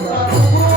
Thank you.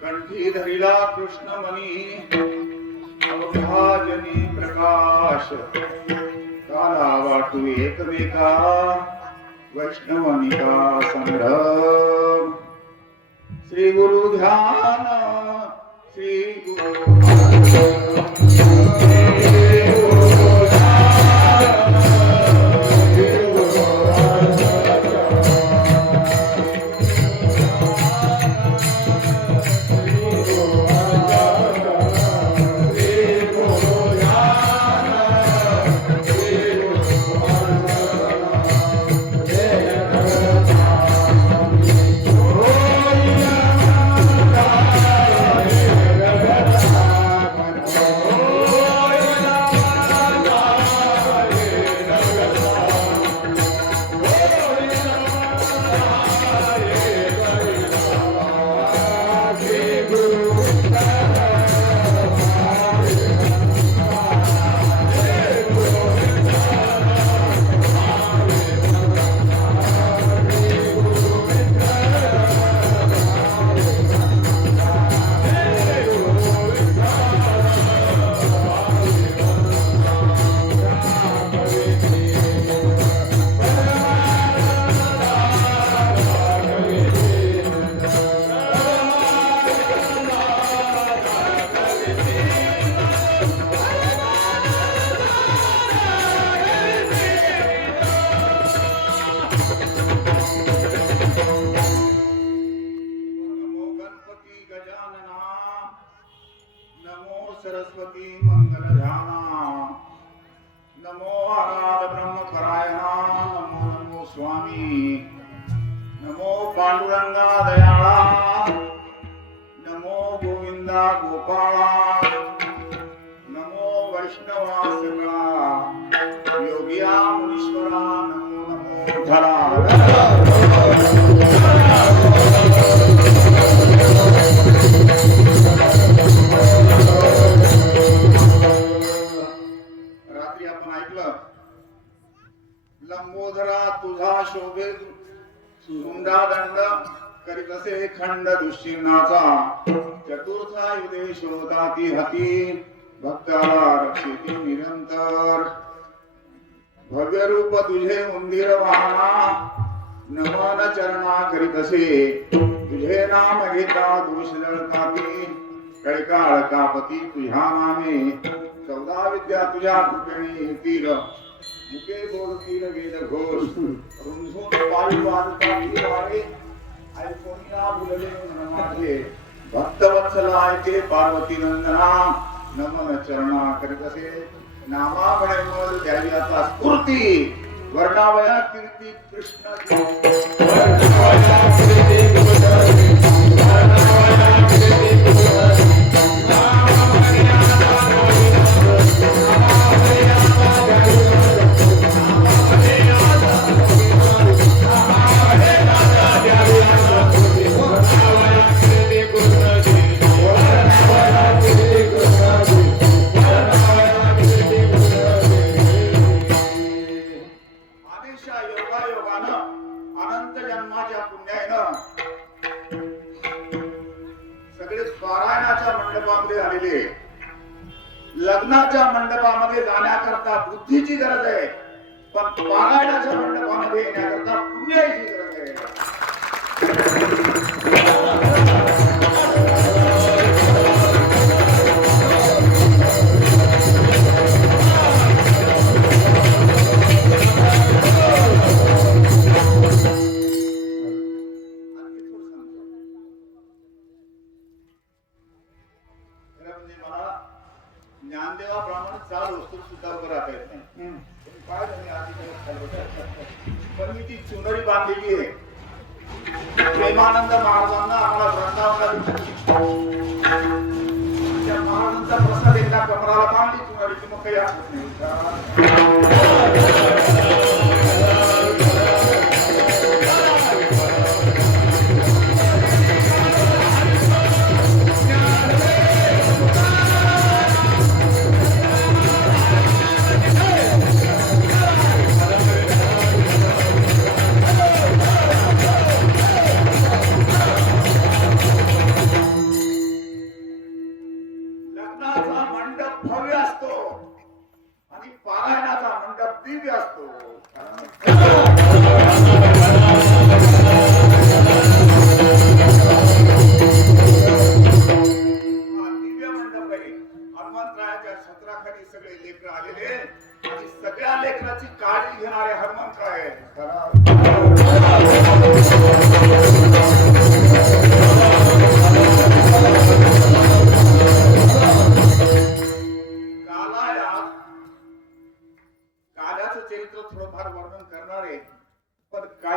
कंठी धरिला कृष्णमणी अवघाजनी प्रकाश काला वाटू एकमेका वैष्णवनिका संभ्रम श्री गुरु ध्यान श्री गुरु रात्री आपण ऐकलं लंबोदरा तुझा शोभे सुंडा दंड करीत असे खंड दुश्चिन्हाचा चतुर्था युधे शोधा ती हती भक्ताला रक्षिती निरंतर भव्य रूप तुझे उंदीर वाहना नमन चरणा करीत असे तुझे नाम घेता दोष जळकाती कळकाळ कापती तुझ्या नामे 14 विद्या तुझ्या कृपेने येतील मुके बोलतील वेद घोष रुंझून वाळी वाजताती वारे ऐकोनिया बुलले मन माझे भक्तवत्सला ऐके पार्वती नंदना नमन चरणा करीत असे नामामुळे मोल द्यावी आता स्फूर्ती वर्णावया कीर्ती कृष्ण अनंत जन्माच्या पुण्यानं सगळे पारायणाच्या मंडपामध्ये आलेले लग्नाच्या मंडपामध्ये जाण्याकरता बुद्धीची गरज आहे पण पारायणाच्या मंडपामध्ये येण्याकरता पुण्याची गरज आहे ज्ञानदेवाप्रमाणे 4 वस्तू सुद्धा उभं राहता येत नाही काय पण मी ती चुनरी बांधलेली आहे प्रेमानंद महाराजांना आम्हाला वृंदावनाला त्या महाराजांचा प्रसाद एकदा कमराला बांधली चुनरीची मग काही आठवत नाही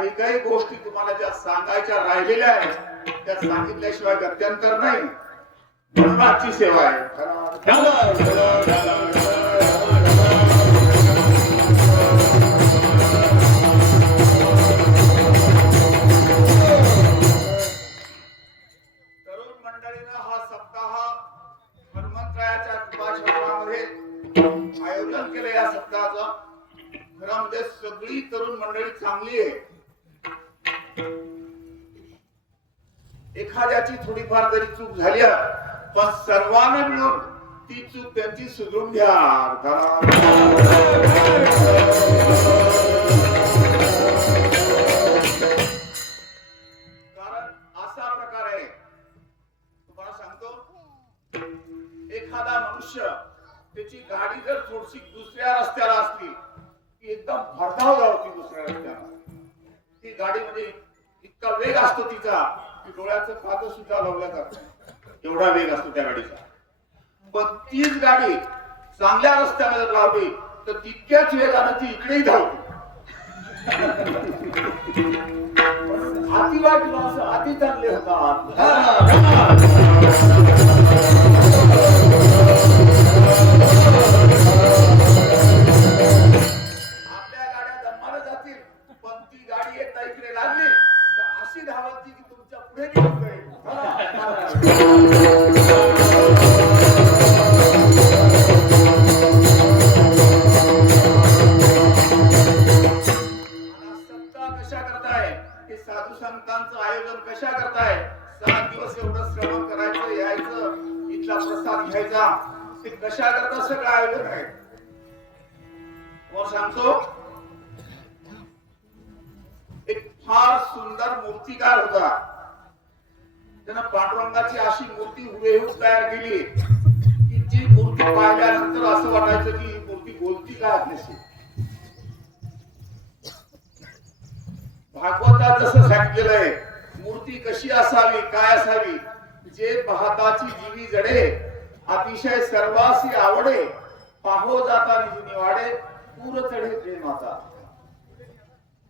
काही गोष्टी तुम्हाला ज्या सांगायच्या राहिलेल्या आहेत त्या सांगितल्याशिवाय गत्यंतर नाही म्हणूनची सेवा आहे तरुण मंडळीनं हा सप्ताह हनुमंतरायाच्या कृपाश्रमामध्ये आयोजन केलं या सप्ताहाचं घरामध्ये सगळी तरुण मंडळी चांगली आहे एखाद्याची थोडीफार जरी चूक झाली पण सर्वांना मिळून ती चूक त्यांची सुधरून घ्या कारण असा प्रकार आहे तुम्हाला सांगतो एखादा मनुष्य त्याची गाडी जर थोडीशी दुसऱ्या रस्त्याला असली की एकदम भरधाव धावती दुसऱ्या रस्त्याला ती गाडी म्हणजे इतका वेग असतो तिचा की डोळ्याचं खातं सुद्धा लावलं जात एवढा वेग असतो त्या गाडीचा पण तीच गाडी चांगल्या रस्त्याला जर लावली तर तितक्याच वेगानं ती इकडेही धावते अति वाईट माणसं अति चांगले होतात आपल्या गाड्या दमानं जातील पण साधू संतांचं आयोजन कशा करताय? 7 दिवस एवढं श्रवण करायचं, यायचं, इथला प्रसाद घ्यायचा, ते कशा करता सगळं आयोजन आहे. कोण सांगतो? एक फार सुंदर मूर्तिकार होता. त्यानं पांडुरंगाची अशी मूर्ती हुबेहूब तयार केली की जी मूर्ती पाहिल्यानंतर असं वाटायचं की ही मूर्ती बोलती का आपल्याशी. भागवतात जसं सांगितलेलं आहे, मूर्ती कशी असावी, काय असावी. जे पाहताची जीवी जडे, अतिशय सर्वासी आवडे, पाहो जाता निज निवाडे, पूर चढे प्रेमाचा.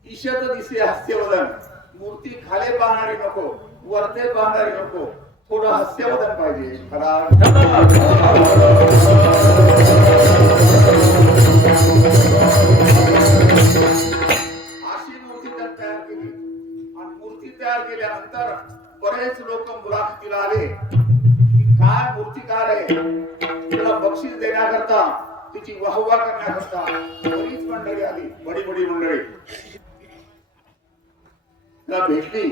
ईशत दिसे हास्यवदन. मूर्ती खाले पाहणारी नको, वरते पाहणारी नको, थोडं हास्यवदन पाहिजे. अशी मूर्ती त्यांनी तयार केली. आणि मूर्ती तयार केल्यानंतर बरेच लोक मुलाखतीला आले की काय मूर्तिकार आहे, त्याला बक्षीस देण्याकरता, तिची वाहवा करण्याकरता बरीच मंडळी आली, बडी बडी मंडळी त्याला भेटली.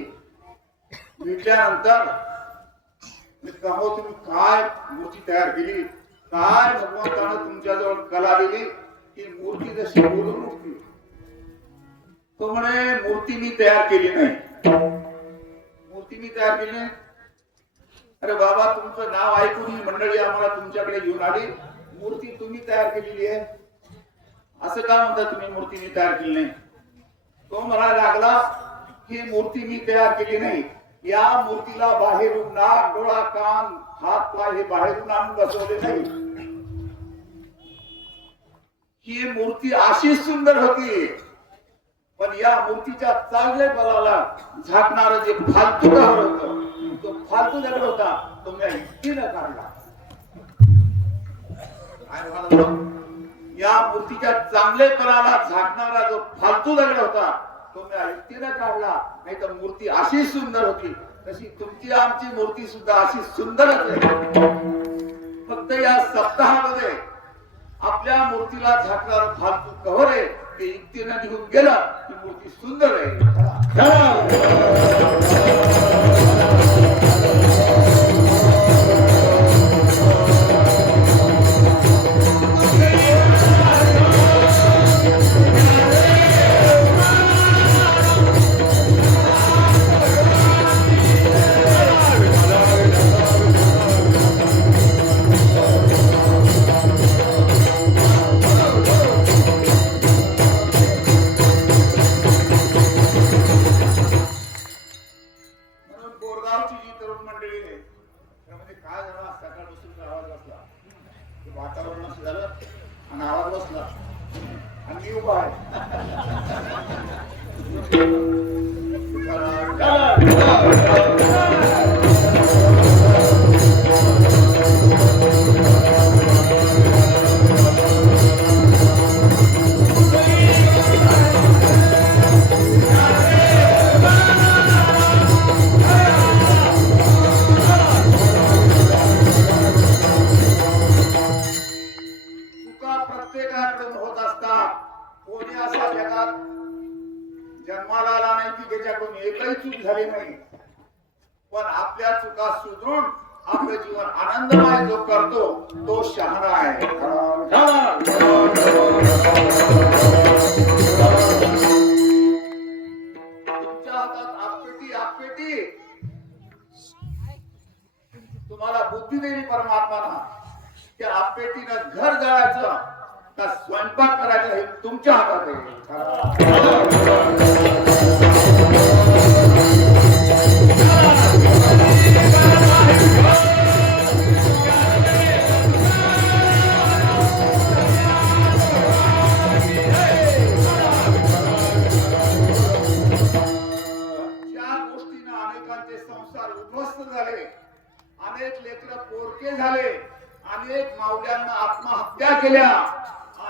भेटल्यानंतर तुम्ही काय मूर्ती तयार केली, काय भगवंतानं तुमच्याजवळ कला दिली की मूर्ती जशी बोलून उठली. तो म्हणे मूर्ती मी तयार केली नाही. मूर्ती मी तयार केली नाही. अरे बाबा, तुमचं नाव ऐकून ही मंडळी आम्हाला तुमच्याकडे घेऊन आली. मूर्ती तुम्ही तयार केलेली आहे, असं का म्हणता तुम्ही मूर्ती मी तयार केली नाही? तो म्हणायला लागला ही मूर्ती मी तयार केली नाही. या मूर्तीला बाहेरून नाक, डोळा, कान, हात, पाय हे बाहेरून आणून बसवले नाही. ही मूर्ती अशी सुंदर होती, पण या मूर्तीच्या चांगलेपणाला झाकणारं जे फालतू दगड होतं, तो फालतू दगड होता, तो मी युक्तीनं काढला. काय म्हणाला? या मूर्तीच्या चांगलेपणाला झाकणारा जो फालतू दगड होता, तो मी युक्तीनं काढला. नाही तर मूर्ती अशी सुंदर होती. तशी तुमची आमची मूर्ती सुद्धा अशी सुंदरच आहे. फक्त या सप्ताहामध्ये आपल्या मूर्तीला झाकणारा फालतू कव्हर आहे, ते युक्तीनं निघून गेला की मूर्ती सुंदर आहे. वातावरण असं झालं आणि आवाज बसला आणि मी उभा आहे. प्रत्येकाकडून होत असतात. कोणी असा जगात जन्माला आला नाही की त्याच्याकडून एकही चूक झाली नाही. पण आपल्या चुका सुधरून आपलं जीवन आनंदमय जो करतो तो शहाणा आहे. तुमच्या हातात आपपेटी आपपेटी तुम्हाला बुद्धी देवी परमात्माना. त्या आपपेटीनं घर जळायचं का स्वयंपाक करायचं हे तुमच्या हातात आहे. ज्या गोष्टीनं अनेकांचे संसार उद्ध्वस्त झाले, अनेक लेकरं पोरके झाले, अनेक मावळ्यांना आत्महत्या केल्या,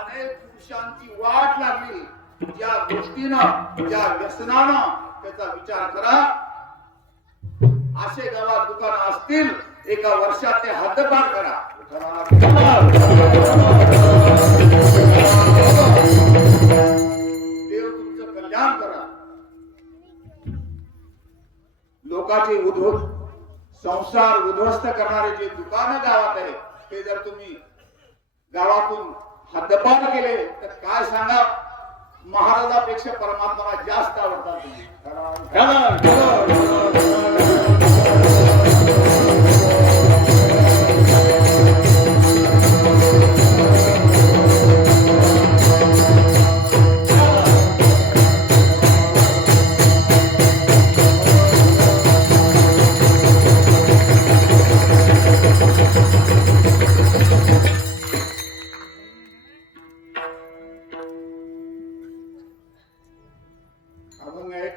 अनेक पुरुषांची वाट लागली, ज्या गोष्टीनं, ज्या व्यसनानं, त्याचा विचार करा. असे गावात दुकानं असतील, एका वर्षात ते हद्दपार करा. देव तुमचं कल्याण करा. लोकांचे संसार उद्ध्वस्त करणारे जे दुकानं गावात आहे ते जर तुम्ही गावातून हद्दपार केले तर काय सांगा, महाराजापेक्षा परमात्माला जास्त आवडतात तुम्ही.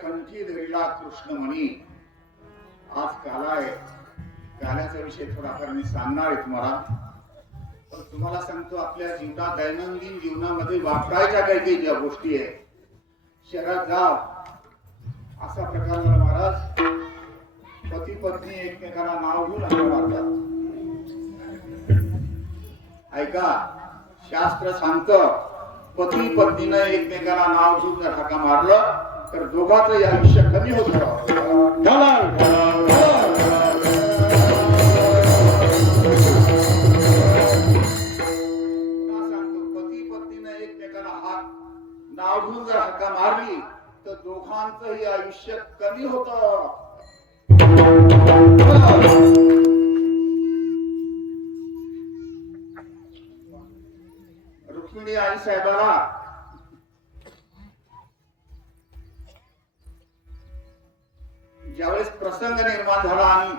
कंठी धरिला कृष्ण म्हणी. आज काला आहे, काल्याचा विषय थोडाफार मी सांगणार आहे तुम्हाला. पण तुम्हाला सांगतो, आपल्या जीवनात दैनंदिन जीवनामध्ये वापरायच्या काही काही ज्या गोष्टी आहे, शहरात जा असा प्रकार झाला महाराज. पती पत्नी एकमेकांना नाव घेऊन हाका मारतात. ऐका, शास्त्र सांगतं पती पत्नीनं एकमेकांना नाव घेऊन जर हाका मारलं तर दोघांचं आयुष्य कमी होत. सांगतो, पती पत्नीनं एकमेकांना हात नाव घेऊन जर हाका मारली तर दोघांचंही आयुष्य कमी होत. रुक्मिणी आई साहेबाला ज्यावेळेस प्रसंग निर्माण झाला आणि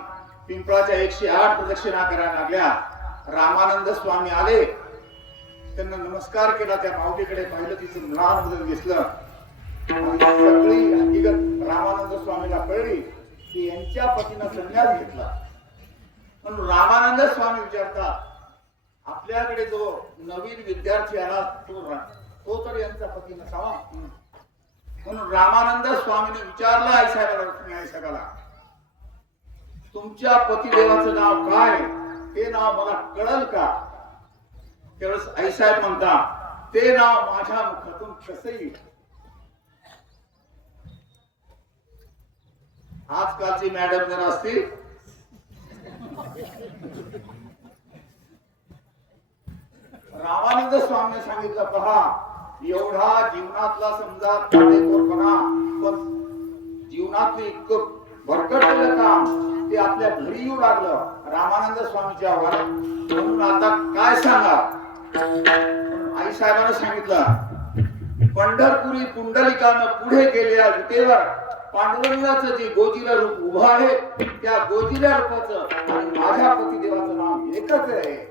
पिंपळाच्या 108 प्रदक्षिणा करायला लागल्या, रामानंद स्वामी आले, त्यांना नमस्कार केला. त्या माऊलीकडे पाहिलं, तिचं म्लान बदल दिसलं. सगळी हकीकत रामानंद स्वामीला कळली की यांच्या पतीनं संन्यास घेतला. म्हणून रामानंद स्वामी विचारतात, आपल्याकडे जो नवीन विद्यार्थी आला तो तर यांचा पती नसावा. म्हणून रामानंद स्वामीने विचारलं आई साहेबाला, तुमच्या पतिदेवाचं नाव काय, ते नाव मला कळल का? त्यावेळेस आई साहेब म्हणतात, ते नाव माझ्या मुखातून कसं येईल? आजकालची मॅडम जर असती रामानंद स्वामीने सांगितलं, पहा एवढा जीवनातला समजा काटेकोरपणा, पण जीवनातलं इतकं भरकटलेलं काम ते आपल्या घरी येऊ लागलं रामानंद स्वामीच्या आव्हानात. म्हणून आता काय सांगा? आई साहेबांना सांगितलं, पंढरपुरी पुंडलिकानं पुढे गेलेल्या विटेवर पांडुरंगाचं जे गोजिला रूप उभं आहे, त्या गोजिल्या रूपाचं आणि माझ्या पतिदेवाचं नाव एकच आहे.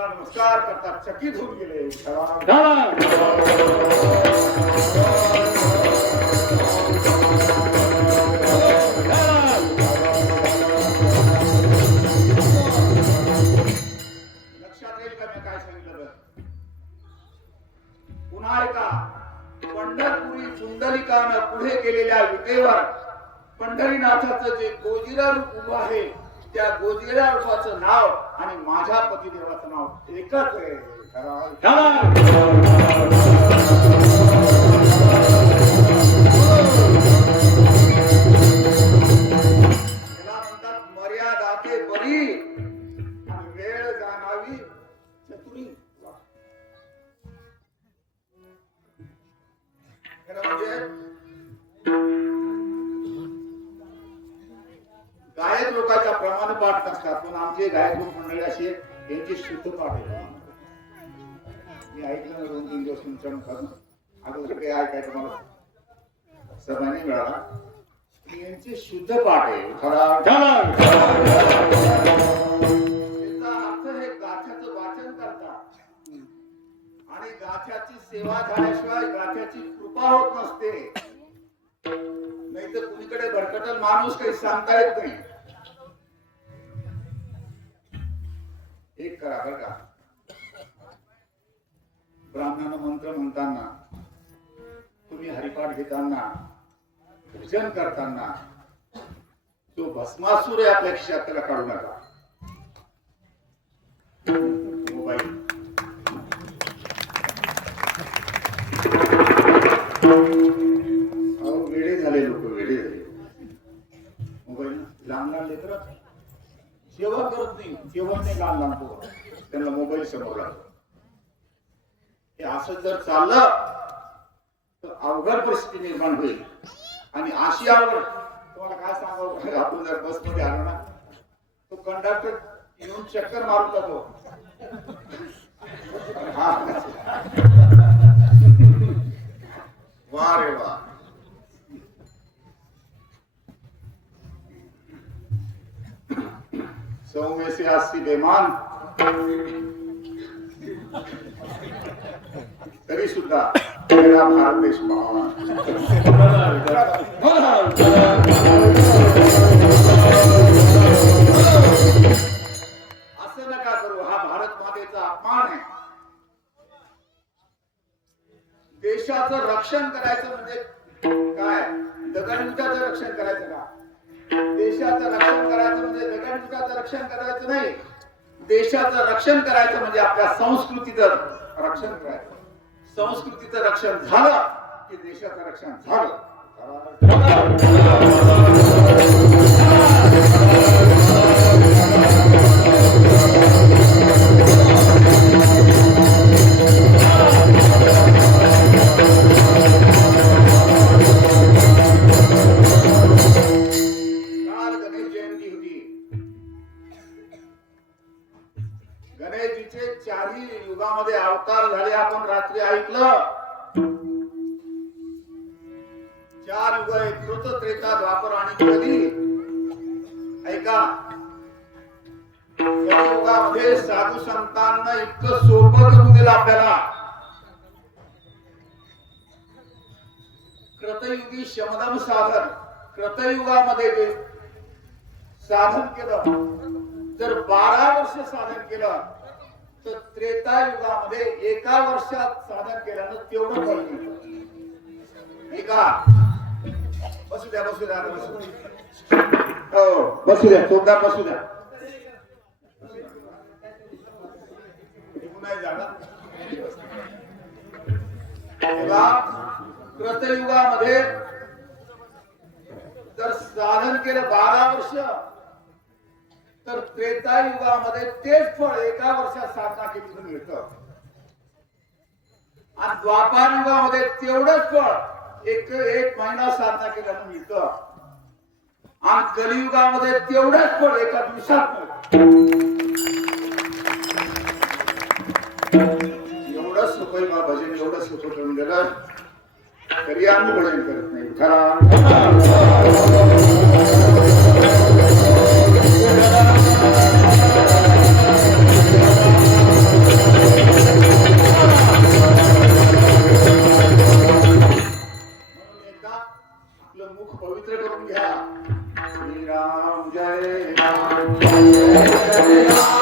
नमस्कार करतात, चकित होऊन गेले. लक्षात येईल का मी काय सांगितलं? पुन्हा एका पंढरपुरी पुंडलिकानं पुढे केलेल्या विटेवर पंढरीनाथाचं जे गोजिरा रूप उभं आहे, त्या गोजिरा रूपाचं नाव आणि माझ्या पतिदेवाचं नाव एकच आहे. त्याला म्हणतात मर्यादा ते बरी आणि वेळ जाणावी चतुरी. गायक लोकांच्या प्रमाण पाठ नसतात, पण आमचे गायक लोक मंडळी अशी यांची शुद्ध पाठ आहे. मी ऐकलं 2-3 दिवस तुमच्या मुखातून, अगोदर काही ऐकायचं मला समय नाही मिळाला. यांचे शुद्ध पाठ आहे खरा खरं. याचा अर्थ हे गाथ्याचं वाचन करतात आणि गाथ्याची सेवा झाल्याशिवाय गाथ्याची कृपा होत नसते. नाही तर कुणीकडे भरकटल माणूस काही सांगता येत नाही. एक करा बरं का, ब्राह्मणानं मंत्र म्हणताना, तुम्ही हरिपाठ घेताना, पूजन करताना तो भस्मासूर आहे आपल्या खिशात, त्याला काढू नका. मोबाईल वेडे झाले लोक, वेडे झाले. मोबाईल लहान लहान लेकर जेवण करत नाही, जेवण नाही लहान लहान पोरं, त्यांना मोबाईल समोर लागतो. हे असं जर चाललं तर अवघड परिस्थिती निर्माण होईल. आणि अशी अवघड तुम्हाला काय सांगावं, आपण जर बसमध्ये आलो ना, तो कंडक्टर येऊन चक्कर मारून जातो. वा रे वा. सौम्य से 80 बेमान तरी सुद्धा मेरा भारत देश महान. असं नका करू, हा भारत मातेचा अपमान आहे. देशाचं रक्षण करायचं म्हणजे काय, दगडविटाचं रक्षण करायचं का? देशाचं रक्षण करायचं म्हणजे दगडविटाचं रक्षण करायचं नाही. देशाचं रक्षण करायचं म्हणजे आपल्या संस्कृतीचं रक्षण करायचं. संस्कृतीचं रक्षण झालं की देशाचं रक्षण झालं. काल गणेश जयंती होती. गणेशजीचे चारही युगामध्ये अवतार झाले आपण रात्री ऐकलं. 4 युग आहेत, कृत, त्रेता, द्वापर आणि कली. ऐका, कलियुगामध्ये साधू संतांना इतकं सोपं करून दिलं आपल्याला. कृतयुगी शमदम साधन, कृतयुगामध्ये जे साधन केलं, जर 12 वर्ष साधन केलं तर त्रेतायुगामध्ये 1 वर्षात साधन केल्यानं तेवढं फळ मिळतं. ऐका, बसू द्या बसू द्या बसू द्या. हो बसू द्या, जोरदार बसू द्या. नाही झालं. कृतयुगामध्ये जर साधन केलं 12 वर्ष तर त्रेतायुगामध्ये तेच फळ 1 वर्षात साधना केली मिळतं. आणि द्वापार युगामध्ये तेवढंच फळ एक महिना साधना केल्यानं मिळतं. आणि कलियुगामध्ये तेवढंच फळ 1 दिवसात मिळतं. एवढं सोपं भजन, एवढं सोपं करून गेलं तरी आम्ही भजन करत नाही. आपलं मुख पवित्र करून घ्या. श्रीराम जय राम, जय राम.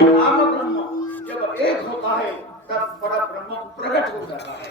नाम ब्रह्म जब एक होता है तब परब्रह्म प्रकट हो जाता है।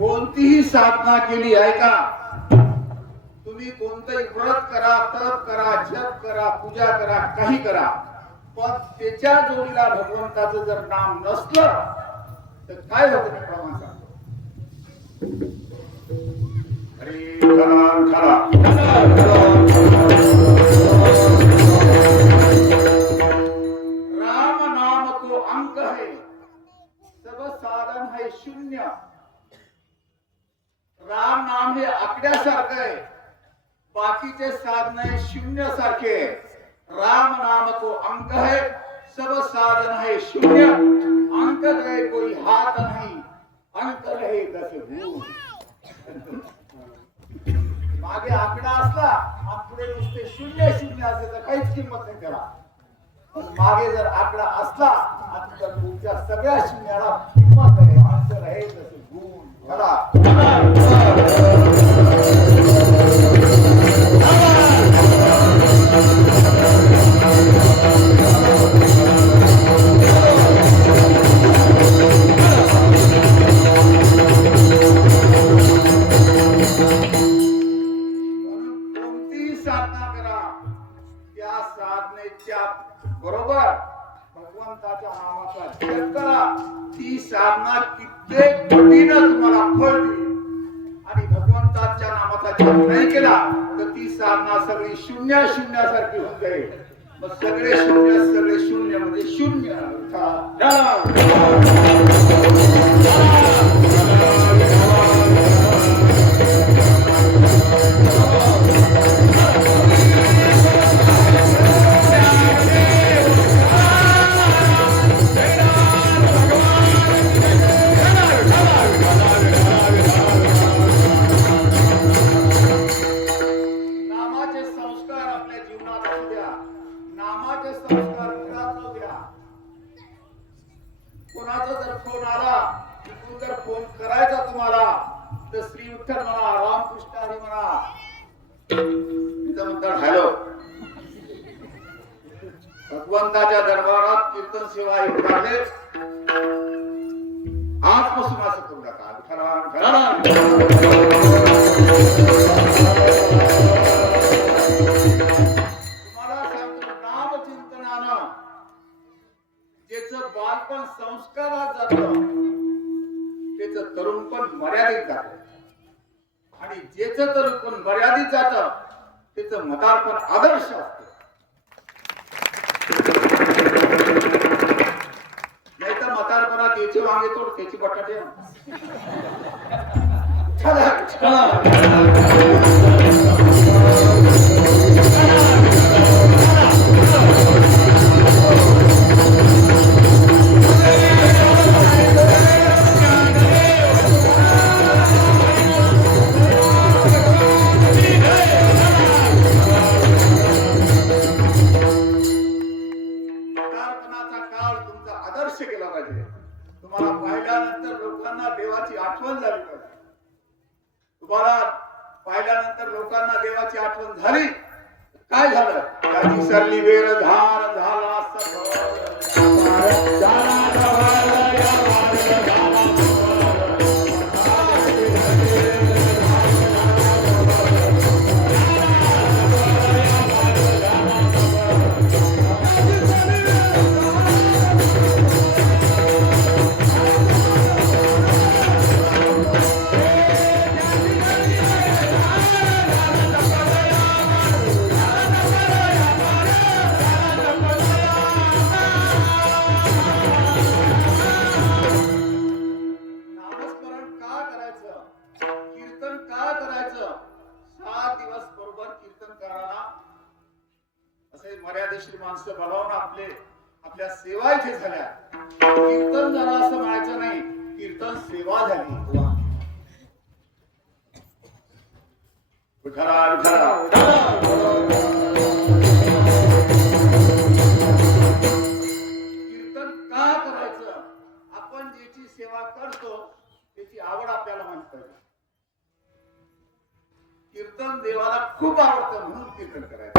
कोणतीही साधना केली आहे का? तुम्ही कोणतंही व्रत करा, तप करा, जप करा, पूजा करा, काही करा, पण त्याच्या जोडीला भगवंताचं जर नाम नसलं तर काय होतं मी प्रमाण सांगतो. हरी राम नाम को अंक है, सब साधन है शून्य. राम नाम हे आकड्यासारखं आहे, बाकीचे साधन आहे शून्य सारखे. राम नाम को अंक है, सब साधन है शून्य. अंक गए कोई हाथ नहीं, अंक रहे 10 भूल. मागे आकडा असला आणि पुढे नुसते शून्य शून्य असले तर काहीच किंमत नाही त्याला. पण मागे जर आकडा असला आणि तर तुमच्या सगळ्या शून्याला किंमत आहे. अंक रहे 10 भूल. कोणतीही साधना करा, त्या साधनेच्या बरोबर भगवंताच्या नामाचा जप करा. ती साधना कित्येक पटीनं तुम्हाला फळ देईल. आणि भगवंताच्या नामाचा जप नाही केला तर ती साधना सगळी शून्य शून्यासारखी होऊन जाईल. मग सगळे शून्य म्हणजे शून्य. कोणाचा जर फोन आला, तिकडून जर फोन करायचा तुम्हाला तर श्री विठ्ठल म्हणा, रामकृष्ण हरी म्हणा. तिथं म्हणतात हॅलो. भगवंताच्या दरबारात कीर्तन सेवा येऊ लागले. आजपासून असं करू नका. तुम्हाला सांगतो, नामचिंतनानं ज्याचं बालपण संस्कारात जातं त्याचं तरुणपण मर्यादित जातं. आणि ज्याचं तरुणपण मर्यादित जातं त्याचं म्हातारपण आदर्श असतं. नाही तर म्हातारपणात याचे वांगे तोड, त्याची बटाटे. तुम्हाला पाहिल्यानंतर लोकांना देवाची आठवण झाली पाहिजे. तुम्हाला पाहिल्यानंतर लोकांना देवाची आठवण झाली, काय झालं? त्याची सरली वेळ धार झाला मर्यादेशीर माणसं बोलावून आपल्या सेवा इथे झाल्या. कीर्तन झालं असं म्हणायचं नाही, कीर्तन सेवा झाली. विठ्ठला विठ्ठला कीर्तन का करायचं? आपण ज्याची सेवा करतो त्याची आवड आपल्याला माहित पाहिजे. कीर्तन देवाला खूप आवडतं म्हणून कीर्तन करायचं.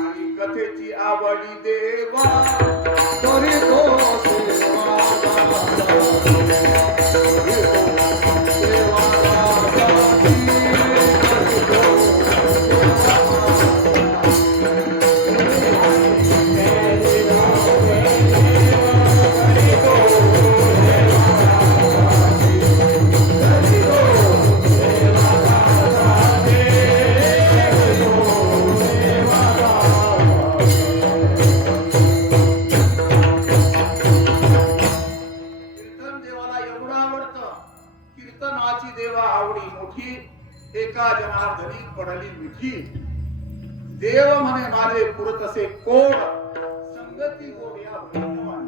आणि कथेची आवडी देवा तरी तो सेवा एका जनार्दनी पडली मिठी. देव म्हणे माझे पुरत असे कोड संगती गोड या म्हणून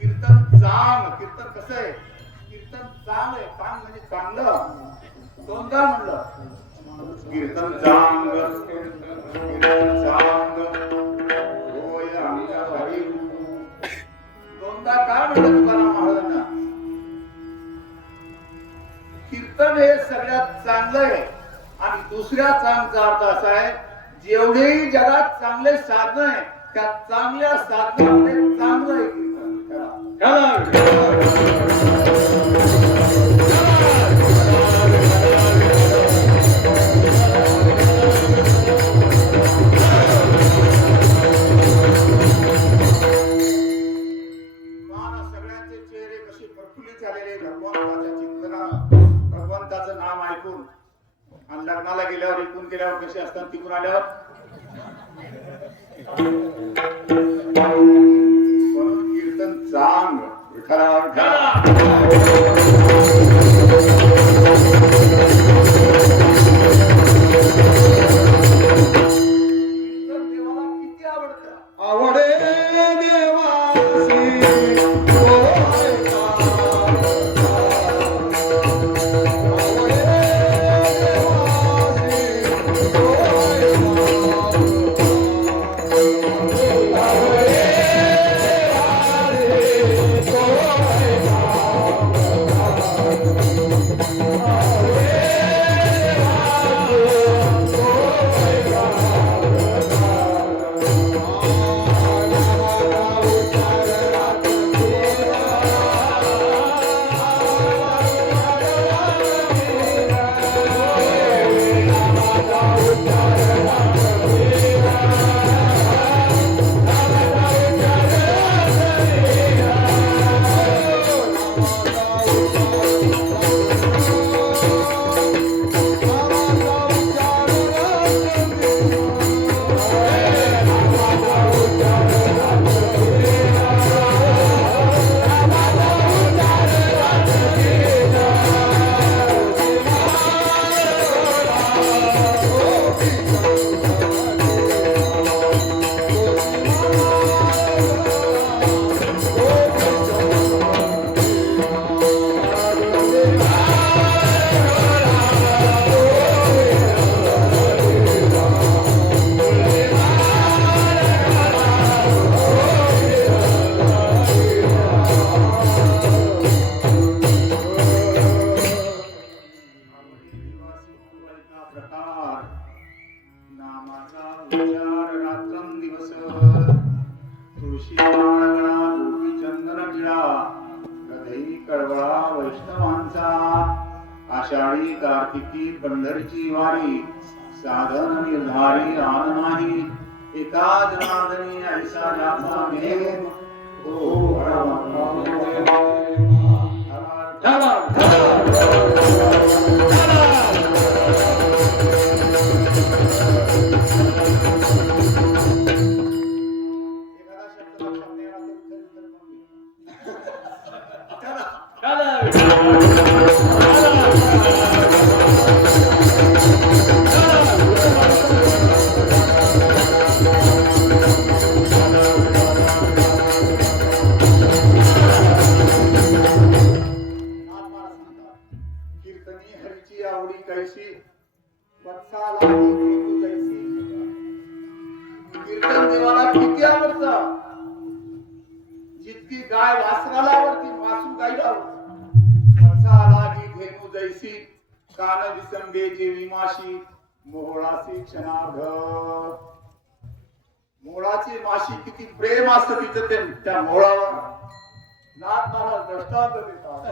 कीर्तन चांग. कीर्तन कसं आहे? कीर्तन चांग आहे. चांग म्हणजे चांगलं. दोनदा म्हणलं कीर्तन चांग कीर्तन चांग होय आमच्या हरी. दोनदा का म्हणलं तुकाराम महाराजांना? कीर्तन हे सगळ्यात चांगलं आहे. आणि दुसऱ्या चांगचा अर्थ असा आहे, जेवढेही जगात चांगले साधन आहे त्या चांगल्या साधनामध्ये चांगलं आहे सगळ्यांचे चेहरे कसे प्रफुल्लित झालेले भगवंताच्या चिंतनानं, भगवंताचं नाम ऐकून. आणि लग्नाला गेल्यावर इकून गेल्यावर कसे असतात तिकून आल्यावर. म्हणून कीर्तन चांग. विठ्ठला विठ्ठला कीर्तन देवाला किती आवडतं? आवडे आषाढी कार्तिकी पंढरीची वारी साधन निर्धारी रान नाही. एका जनार्दनी ऐसा जाता मेघ. ओ एखादा शब्द कीर्तनी हरीची आवडी कैसी वत्साला हेतू जैसी. कीर्तन देवाला किती आवडतं, जितकी गाय वासराला आवडती वासरू गायला आवडतं. वत्साला धेनू जैसी कान विसंबेची विमाशी मोहळासी क्षणार्ध. मोळाची माशी किती प्रेम असतं तिचं ते त्या मोळावर. नाथ महाराज दृष्टांत देतात.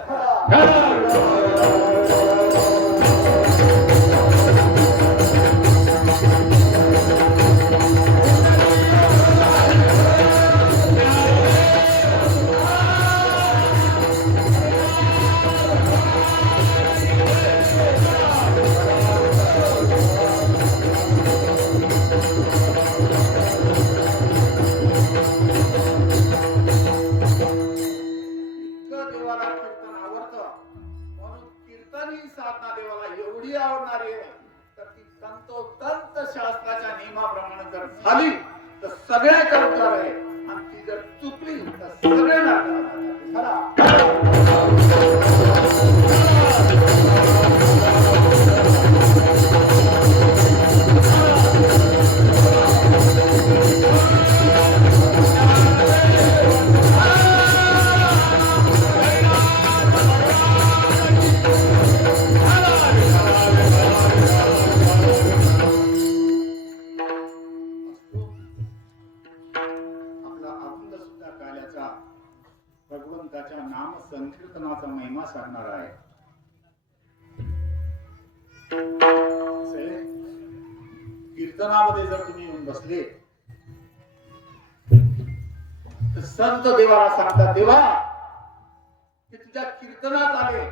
साधना देवाला एवढी आवडणारी आहे तर ती तंतोतंत शास्त्राच्या नियमाप्रमाणे जर झाली तर सगळ्याच्या उद्धार आहे, आणि ती जर चुकली तर सगळे नरकाला भगवंताच्या नाम संकीर्तनाचा महिमा सांगणार आहे. कीर्तनामध्ये जर तुम्ही येऊन बसले तर संत देवाला सांगतात, देवा ते तुझ्या कीर्तनात आले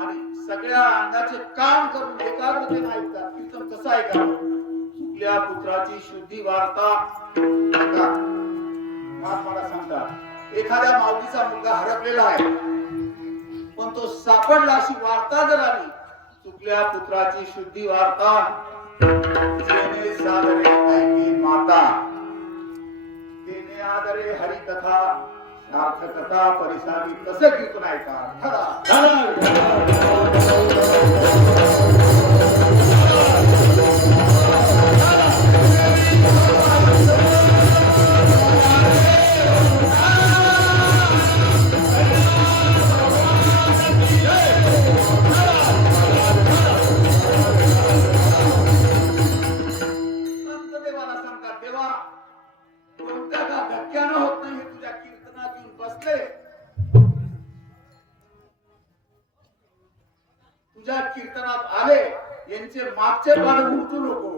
आणि सगळ्या अंगाचे काम करून एकाग्रतेने ऐकतात. कीर्तन कसं ऐकावं? चुकल्या पुत्राची शुद्धी वार्ता मला सांगतात. एखाद्या माऊलीचा मुलगा हरपलेला आहे पण तो सापडला अशी वार्ता जर आली, चुकल्या पुत्राची शुद्धी वार्ता जेणे सादरे ऐकी माता तेने आदरे हरिकथा सार्थकथा परिसावी. कसं कीर्तन ऐका तुझ्या कीर्तनात आले यांचे मागचे पान उलटू नको.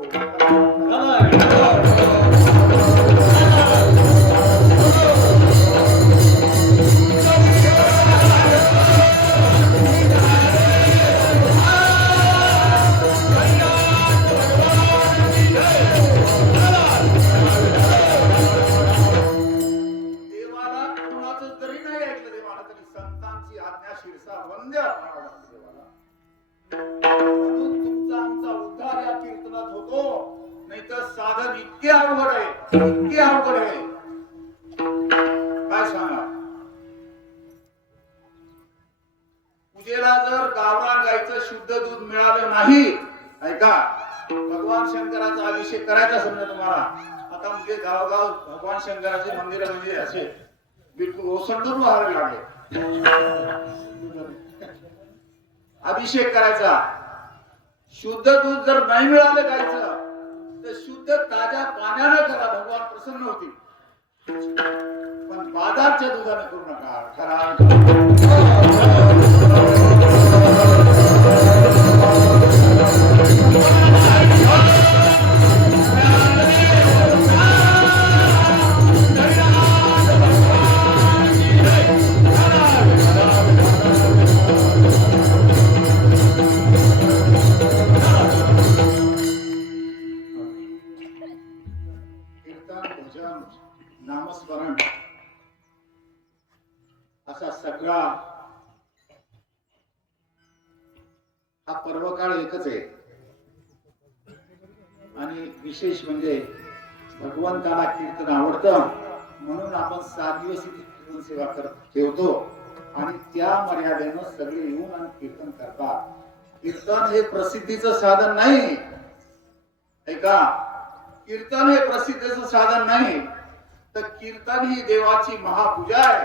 देवाला कुणाचं जरी नाही ऐकलं देवाला तरी संतांची आज्ञा शिरसा वंद्य म्हणून तुमचा आमचा उद्धार या कीर्तनात होतो. नाही तर साधन इतके अवघड आहे, इतके अवघड आहे काय सांगा. पूजेला जर गावरान गायचं शुद्ध दूध मिळालं नाही, ऐका, भगवान शंकराचा अभिषेक करायचा समजा तुम्हाला. आता म्हणजे गावगाव भगवान शंकराचे मंदिर म्हणजे असे बिलकुल ओसंडून व्हायला लागले. अभिषेक करायचा, शुद्ध दूध जर नाही मिळालं गायचं तर शुद्ध ताज्या पाण्याने करा, भगवान प्रसन्न होतील. पण बाजारच्या दुधाने करू नका. नामस्मरण असा सगळा हा पर्वकाळ एकच आहे. आणि विशेष म्हणजे भगवंताला कीर्तन आवडतं म्हणून आपण 7 दिवस कीर्तन सेवा करत ठेवतो आणि त्या मर्यादेनं सगळे येऊन आणि कीर्तन करतात. कीर्तन हे प्रसिद्धीचं साधन नाही ऐका, कीर्तन हे प्रसिद्धीचं साधन नाही, तर कीर्तन ही देवाची महापूजा आहे.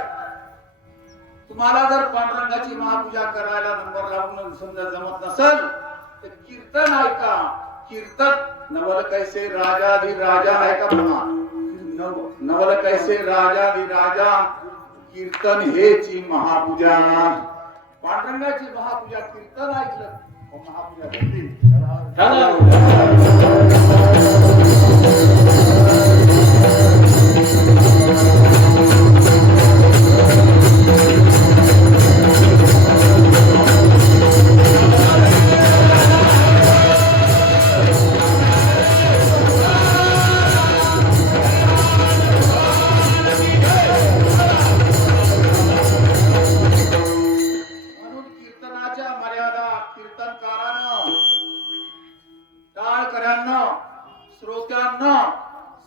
तुम्हाला जर पांडुरंगाची महापूजा करायला नंबर लावून समजा जमत नसेल तर कीर्तन ऐका. कीर्तन नवल कैसे राजाधि राजा ऐका म्हणा, नवल कैसे राजाधि राजा, कीर्तन हेची महापूजा. पांडुरंगाची महापूजा कीर्तन ऐकलं महापूजा घडली.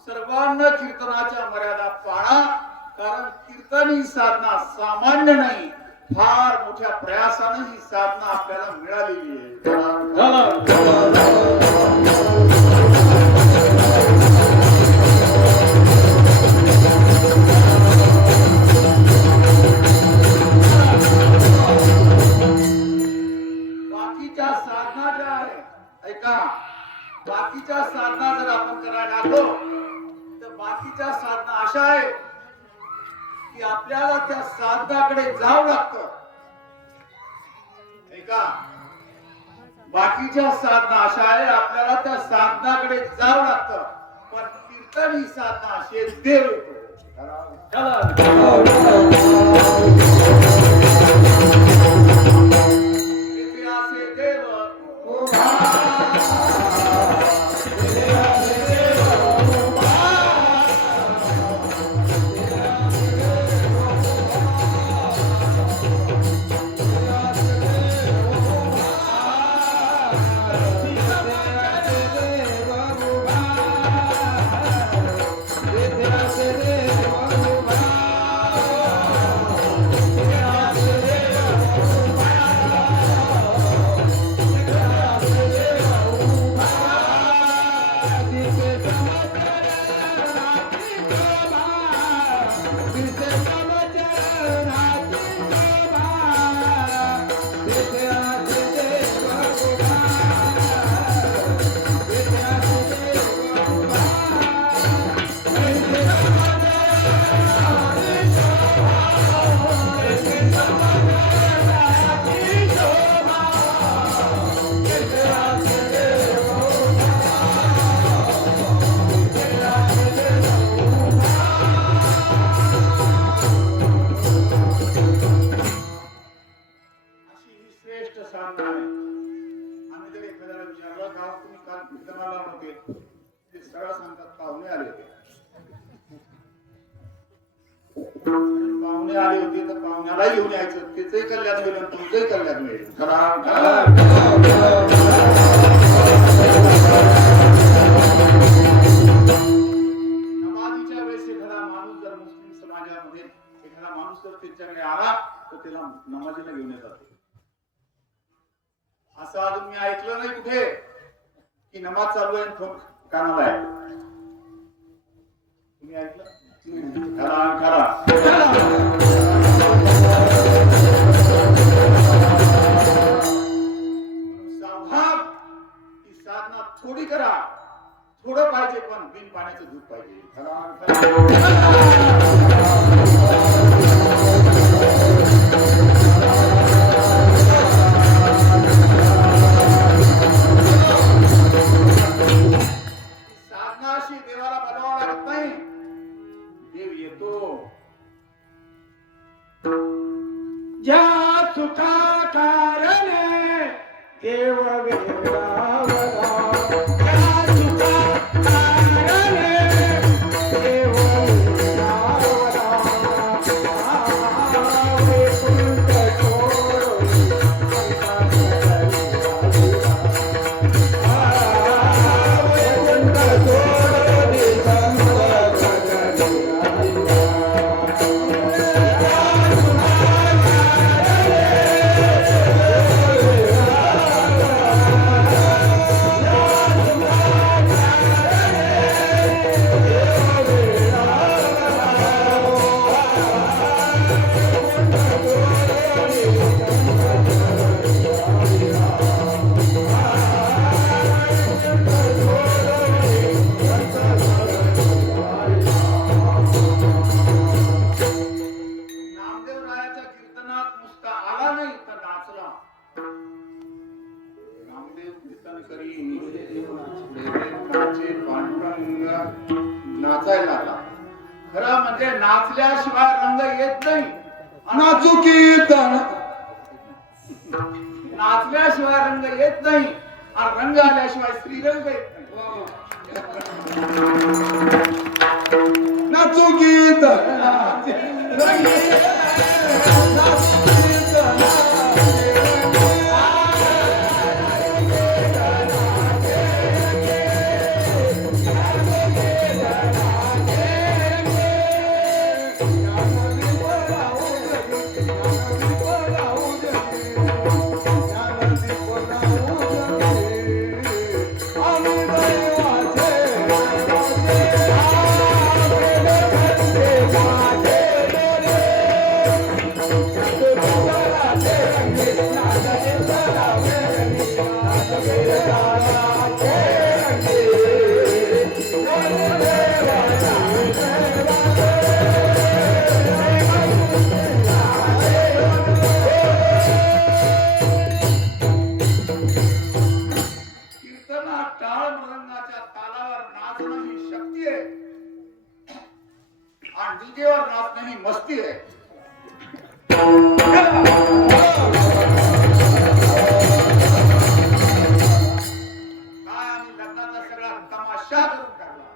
सर्वांना कीर्तनाच्या मर्यादा पाळा, कारण कीर्तन ही साधना सामान्य नाही, फार मोठ्या प्रयासाने ही साधना आपल्याला मिळालेली आहे. बाकीच्या साधना ज्या आहेत ऐका, बाकीच्या साधना जर आपण करायला लागलो तर बाकीच्या साधना अशा आहे की आपल्याला त्या साधनाकडे जावं लागतं ऐका. बाकीच्या साधना अशा आहे आपल्याला त्या साधनाकडे जावं लागतं, पण कीर्तन ही साधना अशी देव येतो. असे देव पाहुणे आले होते तर पाहुण्याला घेऊन यायचं, त्याचंही कल्याण होईल आणि तुमचंही कल्याण होईल. नमाजीच्या वेळेस एखादा माणूस जर मुस्लिम समाजामध्ये एखादा माणूस जर त्यांच्याकडे आला तर त्याला नमाजीला घेऊन येतात. असं अजून मी ऐकलं नाही कुठे की नमाज चालू आहे फोन कानाला आहे. तुम्ही ऐकलं? खरा सावधान, ही साधना थोडी करा, थोडं पाहिजे पण बिन पाण्याचं दूध पाहिजे. साधनाशी देवाला बनवावं लागत नाही, देव येतो. ज्या सुखा कारणे देव वेडावला, ज्या सुखा कारणे देव वेडावला. नाचायला लागला. खरं म्हणजे नाचल्याशिवाय रंग येत नाही. नाचू कीर्तन नाचल्याशिवाय रंग येत नाही आणि रंग आल्याशिवाय श्रीरंग येत नाही. नाचू कीर्तन डीजेवर नाचणं ही मस्ती आहे. काय आम्ही लग्नाचा सगळा तमाशा करून टाकला.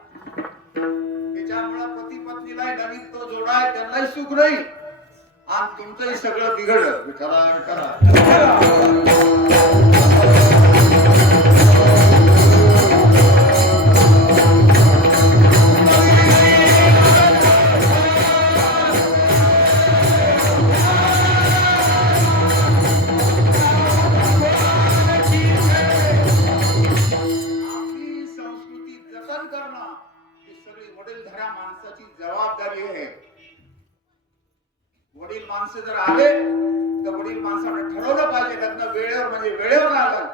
त्याच्यामुळे पती पत्नीला नवीन तो जोडा आहे त्यांनाही सुख नाही आणि तुमचंही सगळं बिघडलं. विठ्ठला विठ्ठला. जबाबदारी आहे. वडील माणसं जर आले तर वडील माणसाने ठरवलं पाहिजे लग्न वेळेवर म्हणजे वेळेवर लागलं.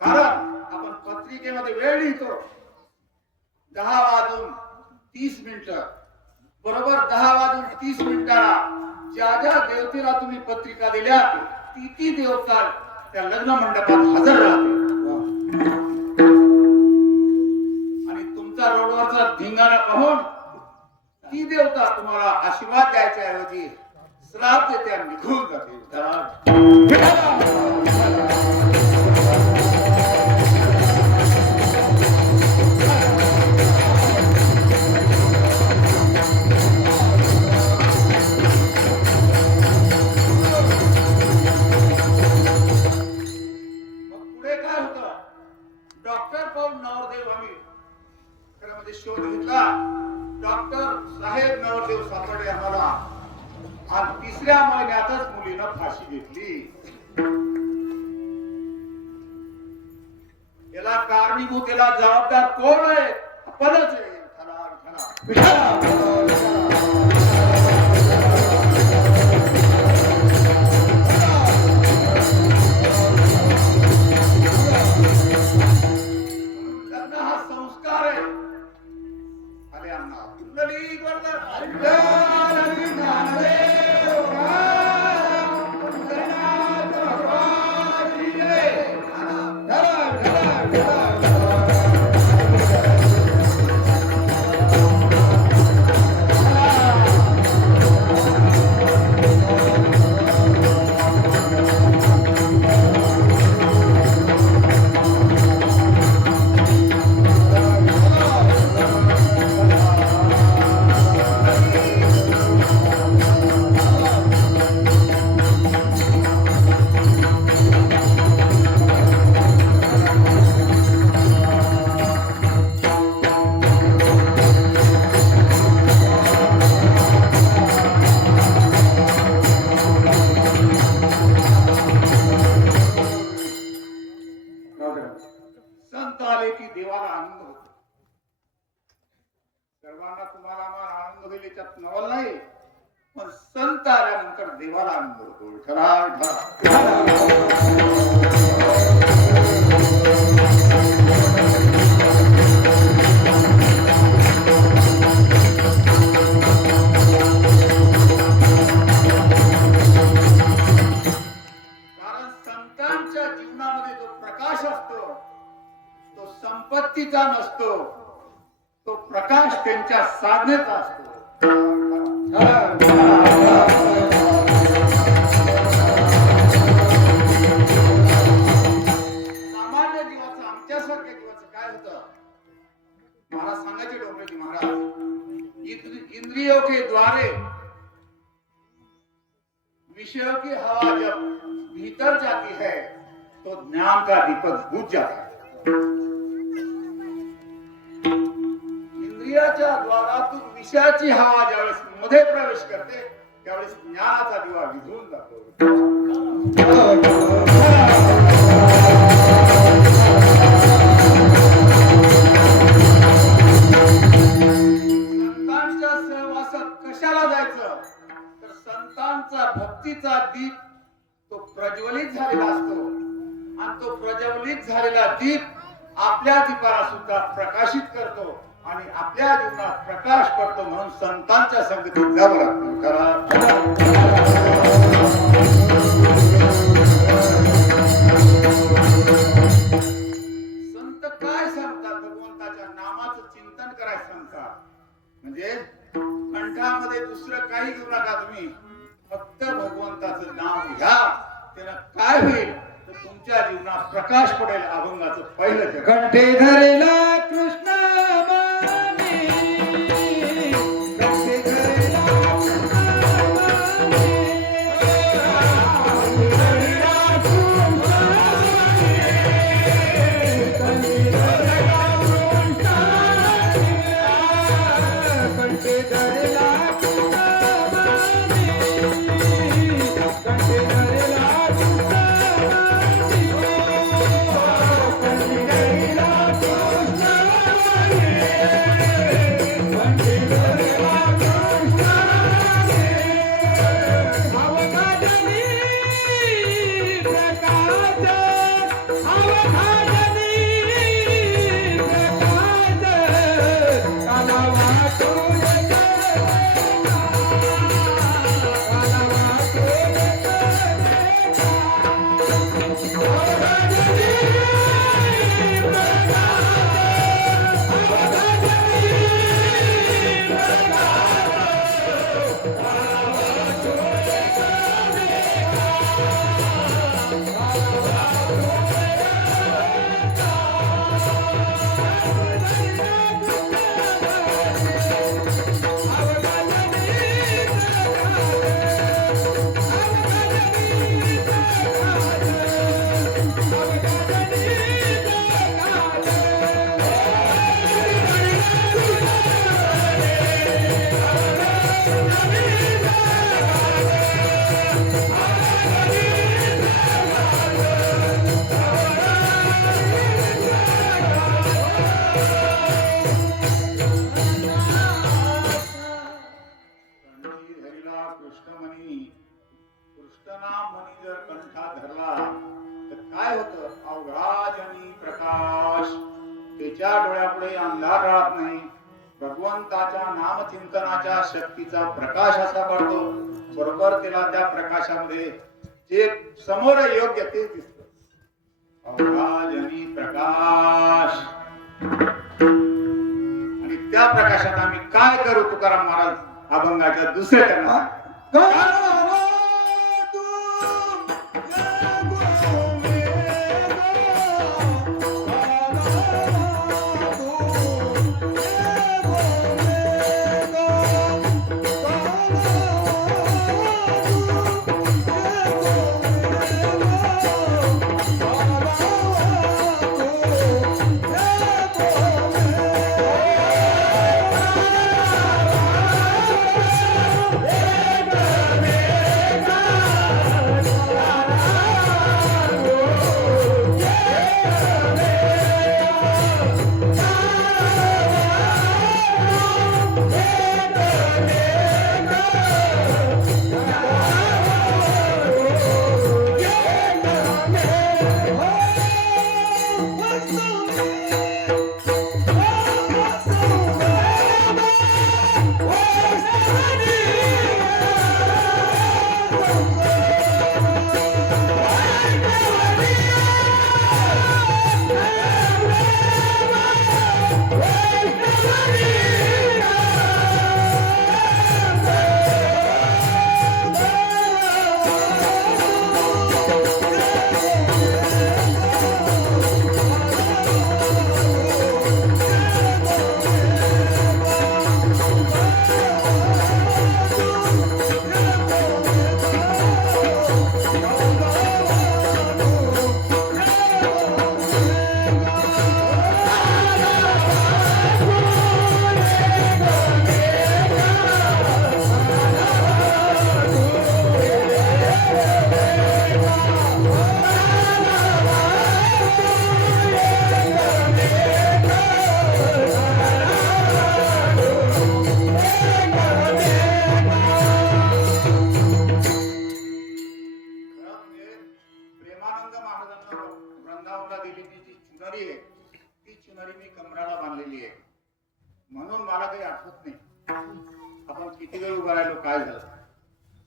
कारण आपण पत्रिकेमध्ये वेळ लिहितो 10:30 बरोबर 10:30 ज्या ज्या देवतेला तुम्ही पत्रिका दिल्या ती देवता त्या लग्न मंडपात हजर राहते आणि तुमचा रोडवरचा धिंगाणा पाहून ती देवता तुम्हाला आशीर्वाद द्यायच्या ऐवजी श्राप देते आणि निघून जाते. मग पुढे काय होतं? डॉक्टर पाहून नवरदेव आम्ही खरं मध्ये शोध घेतला. डॉक्टर साहेब नवरदेव सापडले आम्हाला आणि 3ऱ्या महिन्यातच मुलीनं फाशी घेतली. याला कारणीभूत याला जबाबदार कोण आहे? आपणच आहे. लग्न हा संस्कार आहे. अरे अण्णा कुंडली संत आले की देवाला आनंद होतो. सर्वांना तुम्हाला आनंद होईल याच्यात नवल नाही पण संत आल्यानंतर देवाला आनंद होतो. कारण संतांच्या जीवनामध्ये जो प्रकाश असतो तो संपत्तीचा नसतो. तो प्रकाश त्यांच्या साधनेचा असतो. सामान्य जीवाचं आमच्यासारख्या जीवाचं काय होतं महाराज सांगायचे डोंगरेजी महाराज, इंद्रियों के द्वारे विषयों की हवा जब भीतर जाती है तो ज्ञान का दीपक बुझ जाता है. इंद्रियाच्या द्वारातून विषयाची हवा ज्यावेळेस मध्ये प्रवेश करते त्यावेळेस ज्ञानाचा दिवा विझून जातो. संतांच्या सहवासात कशाला जायचं तर संतांचा भक्तीचा दीप तो प्रज्वलित झालेला असतो आणि तो प्रज्वलित झालेला दीप आपल्या दीपाला सुद्धा प्रकाशित करतो आणि आपल्या जीवनात प्रकाश पडतो. म्हणून संतांच्या संगतीत जावं लागतं. संत काय सांगतात? भगवंताच्या नामाचं चिंतन करायचं सांगतात. म्हणजे कंठामध्ये दुसरं काही घेऊ नका तुम्ही, फक्त भगवंताचं नाव घ्या. त्याला काय होईल तर तुमच्या जीवनात प्रकाश पडेल. अभंगाचं पहिलं जग. कंठे धरेला कृष्ण माने, कंठे धरेला डोळ्यापुढे अंधार राहत नाही. भगवंताच्या नामचिंतनाच्या शक्तीचा प्रकाश असा पडतो. बरोबर त्याला त्या प्रकाशामध्ये जे समोर योग्य ते दिसत. अवघाजनी प्रकाश. आणि त्या प्रकाशात आम्ही काय करू? तुकाराम महाराज अभंगाच्या दुसऱ्या त्यांना Yeah. चुनरी आहे ती चुनरी मी कमराला बांधलेली आहे म्हणून मला काही आठवत नाही आपण किती वेळ उभा राहिलो काय झालं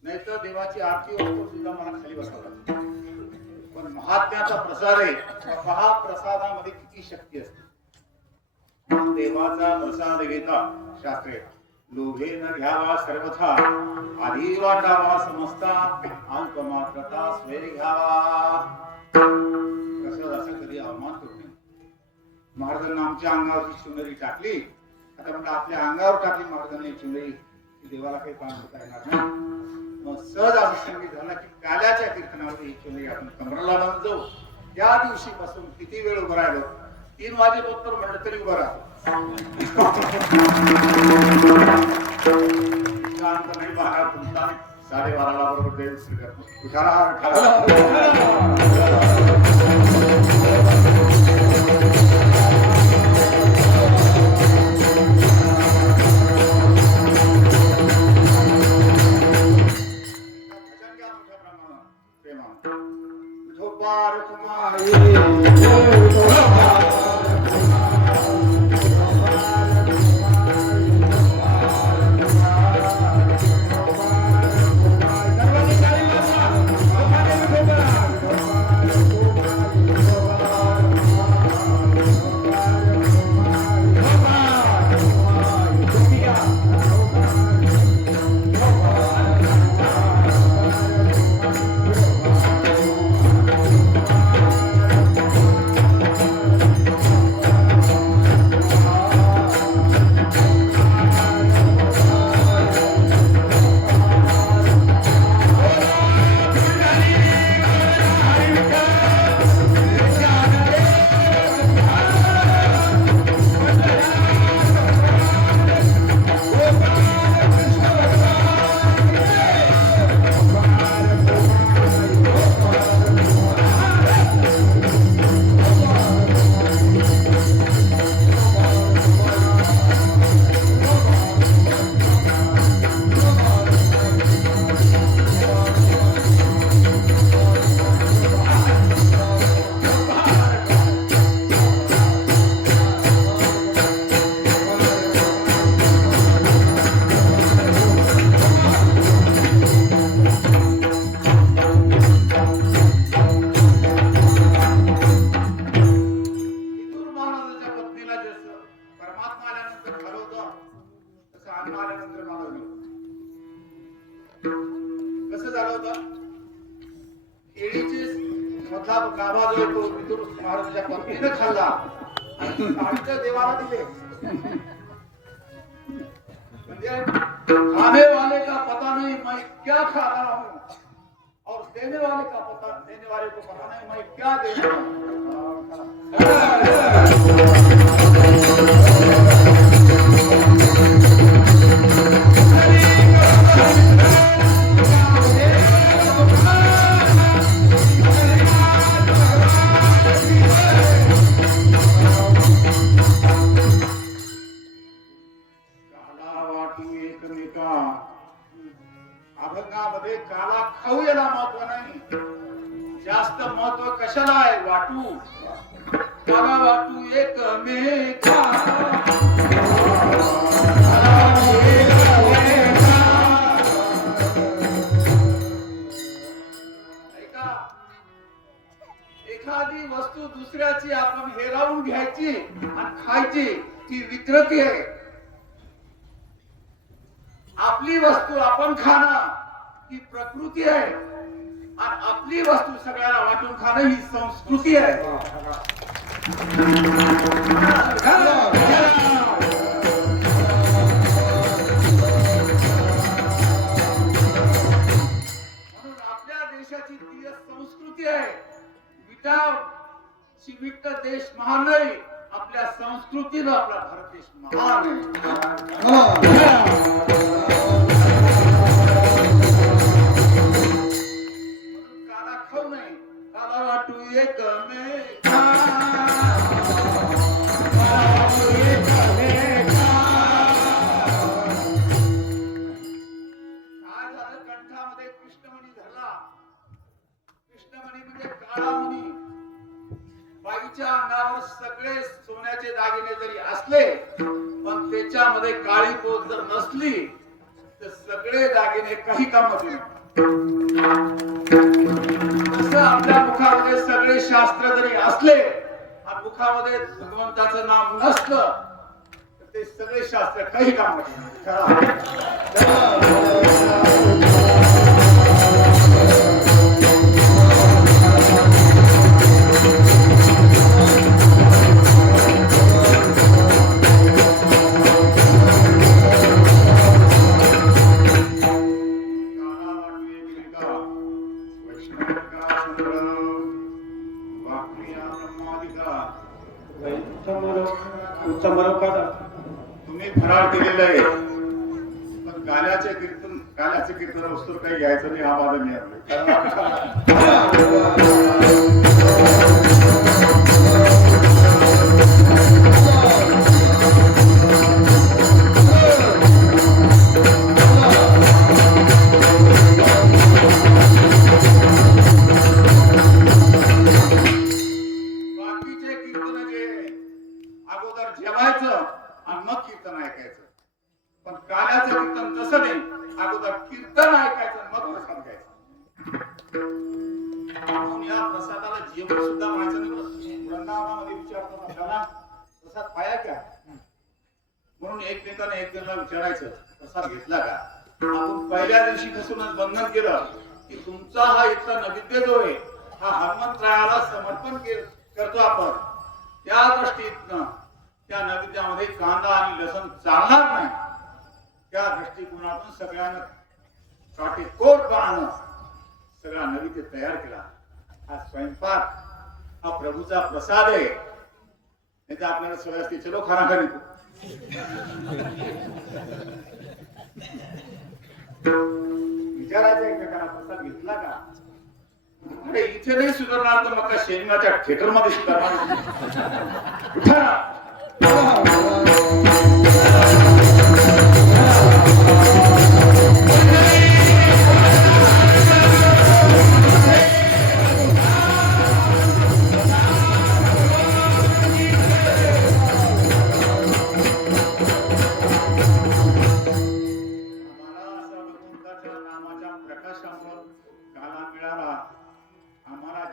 नाही तर देवाची आरती होतो सुद्धा मला खाली बसवला पण महात्म्याचा प्रसाद आहे पहा प्रसादामध्ये किती शक्ती असते देवाचा प्रसाद घेता शास्त्रे लोभे न घ्यावा सर्वथा आधी वाटावा समजता अंक मात्रता स्वे घ्यावा प्रसाद असा कधी अवमान करू नये महाराजांना आमच्या अंगावरची चुनरी टाकली आता म्हणजे आपल्या अंगावर टाकली महाराजांनी चुनरी देवाला काही काम होता येणार नाही मग सहज असं संगीत झाला की काल्याच्या कीर्तनामध्ये ही चुनरी आपण कमराला बांधत जाऊ त्या दिवशीपासून किती वेळ उभं राहिलो 3 वाजेपर्यंत म्हणलं तरी उभं राहतो शांत नाही 12 तुमचा 12:30 बरोबर देव श्री करतो कसं झालं होतं केळीचे मधला गाभा जो तो विदुर महाराजांच्या पत्नीने खाल्ला आणि साडीच्या देवाला दिले म्हणजे खाने वाले का पता नहीं मैं क्या खा रहा हूँ और देने वाले का पता देने वाले को पता नहीं मैं क्या दे रहा अभंगामध्ये काला खाऊ याला महत्व नाही जास्त महत्व कशाला आहे वाटू काला वाटू एकमेका ऐका एखादी वस्तू दुसऱ्याची आपण हेरावून घ्यायची आणि खायची ती विकृती आहे आपली वस्तू आपण खाणं ही प्रकृती आहे आणि आपली वस्तू सगळ्याला वाटून खाणं ही संस्कृती आहे म्हणून आपल्या देशाची ती संस्कृती आहे विटा देश महान नाही आपल्या संस्कृतीनं आपला भारत देश महान आहे काला खाऊ नये काला वाटू एकमेका काय झालं कंठामध्ये कृष्णमणी धरला कृष्णमणी म्हणजे काळा मणी बाईच्या अंगावर त्याच्यामध्ये काळी पोत जर नसली तर सगळे दागिने काही कामात येणार. जसं आपल्या मुखामध्ये सगळे शास्त्र जरी असले आणि मुखामध्ये भगवंताचं नाम नसलं तर ते सगळे शास्त्र काही कामात येणार. तुम्ही फराळ केलेलं आहे पण गाण्याचे कीर्तन वस्तू काही घ्यायचं नाही हा माझा नियम बाकीचे कीर्तन जे अगोदर जेवायचं आणि मग कीर्तन ऐकायचं पण गाण्याचं कीर्तन तसं नाही अगोदर कीर्तन ऐकायचं मग प्रसाद घ्यायचा. म्हणून या प्रसादाला जेवण सुद्धा व्हायचं नाही. वृंदावनामध्ये विचारतात आपल्याला प्रसाद पाया का म्हणून एकमेकांना एक जणांना विचारायचं प्रसाद घेतला का. आपण पहिल्या दिवशी पासूनच बंधन केलं की तुमचा हा इथला नैवेद्य जो आहे हा हनुमंतरायाला समर्पण करतो आपण. त्या दृष्टीतनं त्या नैवेद्यामध्ये कांदा आणि लसूण चालणार नाही. त्या दृष्टिकोनातून सगळ्यांना काटेकोरपणानं सगळा नैवेद्य तयार केला. हा स्वयंपाक हा प्रभूचा प्रसाद आहे. नाही तर आपल्याला सवय असते चलो खाना खाली विचारायचं एकमेकांना प्रसाद घेतला का. अरे इथे नाही सुधारणार तर मग सिनेमाच्या थिएटर मध्ये सुधारणार.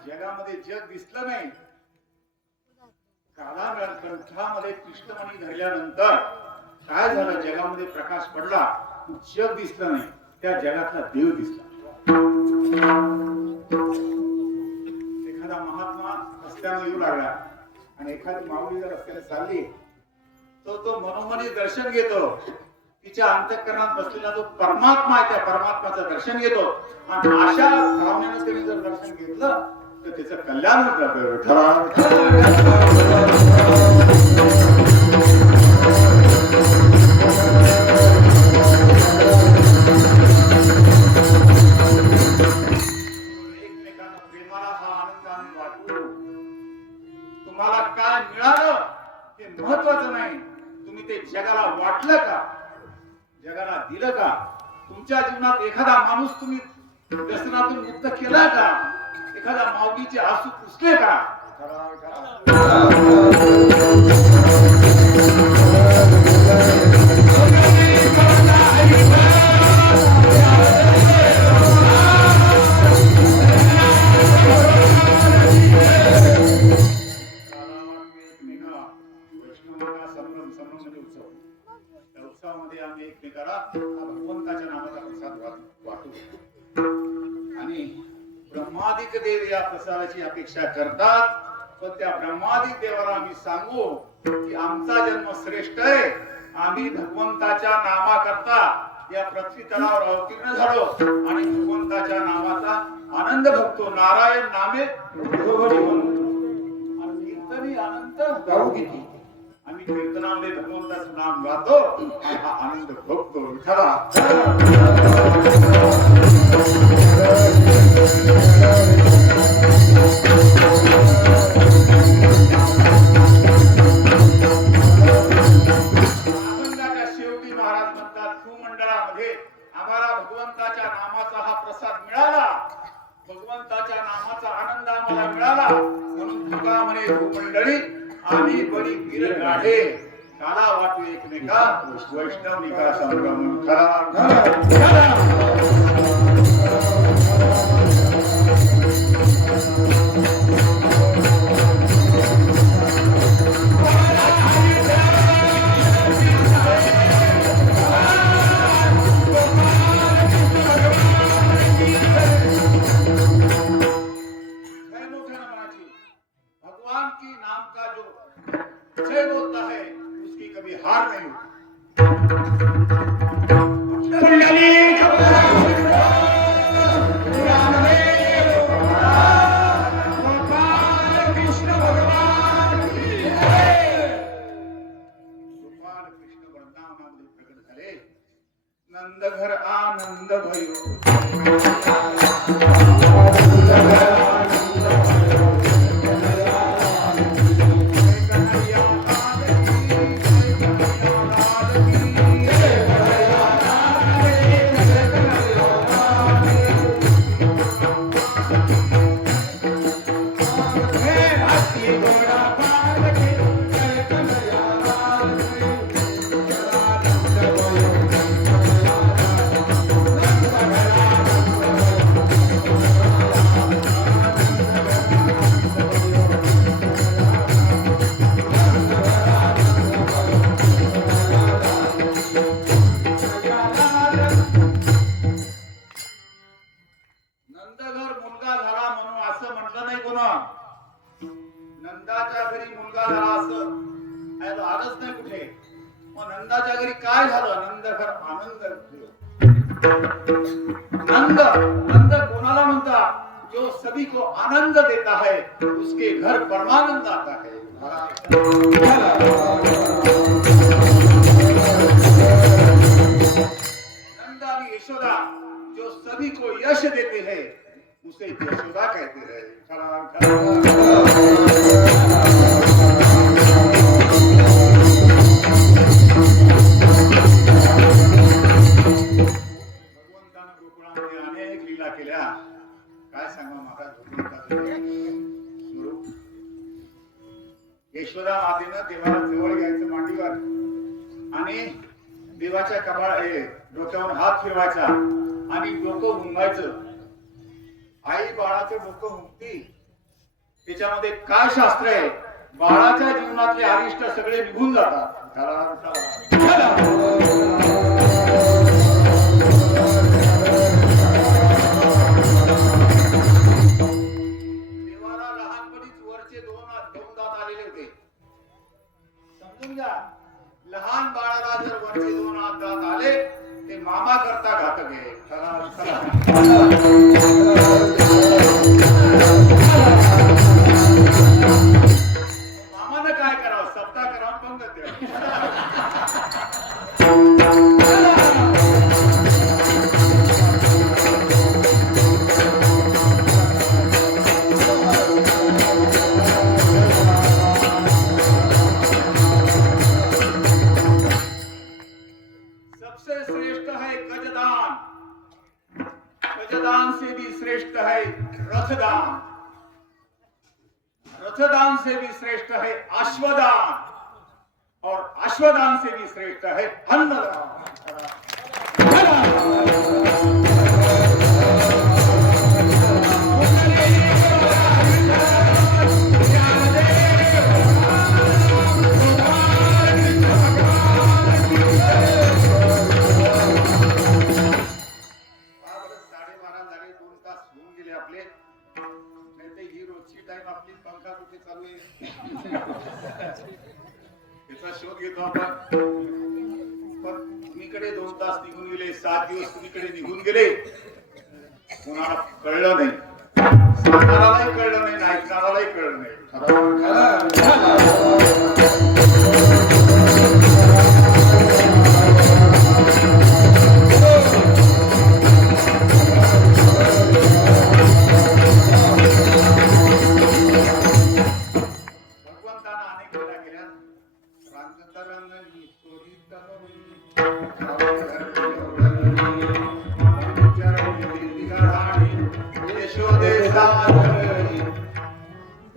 जगामध्ये जग दिसलं नाही. कंठामध्ये कृष्णमणी धरल्यानंतर काय झालं जगामध्ये प्रकाश पडला जग दिसलं नाही त्या जगातला देव दिसला. एखादा महात्मा रस्त्यावर येऊ लागला आणि एखादी माऊली जर रस्त्याने चालली तो मनोमनी दर्शन घेतो. तिच्या अंतःकरणात बसलेला जो परमात्मा आहे त्या परमात्माचं दर्शन घेतो आणि अशा भावनेनं त्यांनी जर दर्शन घेतलं तर त्याचं कल्याण होतं. एकमेकांना प्रेमाला हा आनंदाने वाटू. तुम्हाला काय मिळालं हे महत्वाचं नाही. तुम्ही ते जगाला वाटलं का जगाला दिलं का. तुमच्या जीवनात एखादा माणूस तुम्ही व्यसनातून मुक्त केला का. एखादा माऊलीचे आसू पुसले का. उत्सवामध्ये आम्ही एकमेकाला भगवंताच्या नामाचा प्रसाद वाटू आणि ब्रह्मादिक देव या प्रसादाची अपेक्षा करतात. पण त्या ब्रह्मादिक देवाला आम्ही सांगू की आमचा जन्म श्रेष्ठ आहे. आम्ही भगवंताच्या नामाकरता या पृथ्वी तलावर अवतीर्ण झालो आणि भगवंताच्या नामाचा आनंद भोगतो. नारायण नामे आणि कीर्तनी अनंत गाऊ किती. आम्ही कीर्तनामध्ये भगवंताचं नाम गातो हा आनंद भोगतो. विठ्ठला आनंदाच्या शेवटी महाराज म्हणतात भूमंडळामध्ये आम्हाला भगवंताच्या नामाचा हा प्रसाद मिळाला. भगवंताच्या नामाचा आनंद आम्हाला मिळाला म्हणून तुका म्हणे भूमंडळी आम्ही बळी पीर गाढे. शाला वाटू एकमेका वैष्णवनिका संभ्रम खरा भगवान की नाम का जो जय बोलता है उसकी कभी हार नहीं होती भगवान कृष्ण वृंदावनामध्ये प्रकट झाले नंद घर आनंद भयो नंदघर मुलगा झाला म्हणून असं म्हटलं नाही कोणा नंदाच्या घरी मुलगा झाला असं आलंच नाही कुठे मग नंदाच्या घरी काय झालं नंदघर आनंद नंद नंद कोणाला म्हणतात जो सभी को आनंद देता है उसके घर परमानंद आता है नंद आणि यशोदा जो सभी को यश देते हैं उसे यशोदा कहते हैं भगवंतानं गोकुळामध्ये अनेक लीला केल्या काय सांगा महाराज स्वरूप यशोदा मातेनं देवाला जवळ घ्यायचं मांडीवर आणि देवाच्या डोक्यावर हात फिरवायचा आणि डोकं घुमवायचं आई बाळाचं डोकं घुमती त्याच्यामध्ये काय शास्त्र आहे बाळाच्या जीवनातले अरिष्ट सगळे निघून जातात देवाला लहानपणीच वरचे दोन दात आलेले होते समजून घ्या लहान बाळाला जर वरचे दोन दात आले ते मामा करता घातक आहे मामानं काय करावं सप्ताह करावं पंगत सबसे श्रेष्ठ है गजदान गजदान से भी श्रेष्ठ है रथदान रथदान से भी श्रेष्ठ है अश्वदान और अश्वदान से भी श्रेष्ठ है अन्नदान शोध घेतो आपण पण तुम्हीकडे 2 तास निघून गेले 7 दिवस तुम्हीकडे निघून गेले कोणाला कळलं नाही सांगणारालाही कळलं नाही ऐकणारालाही कळलं नाही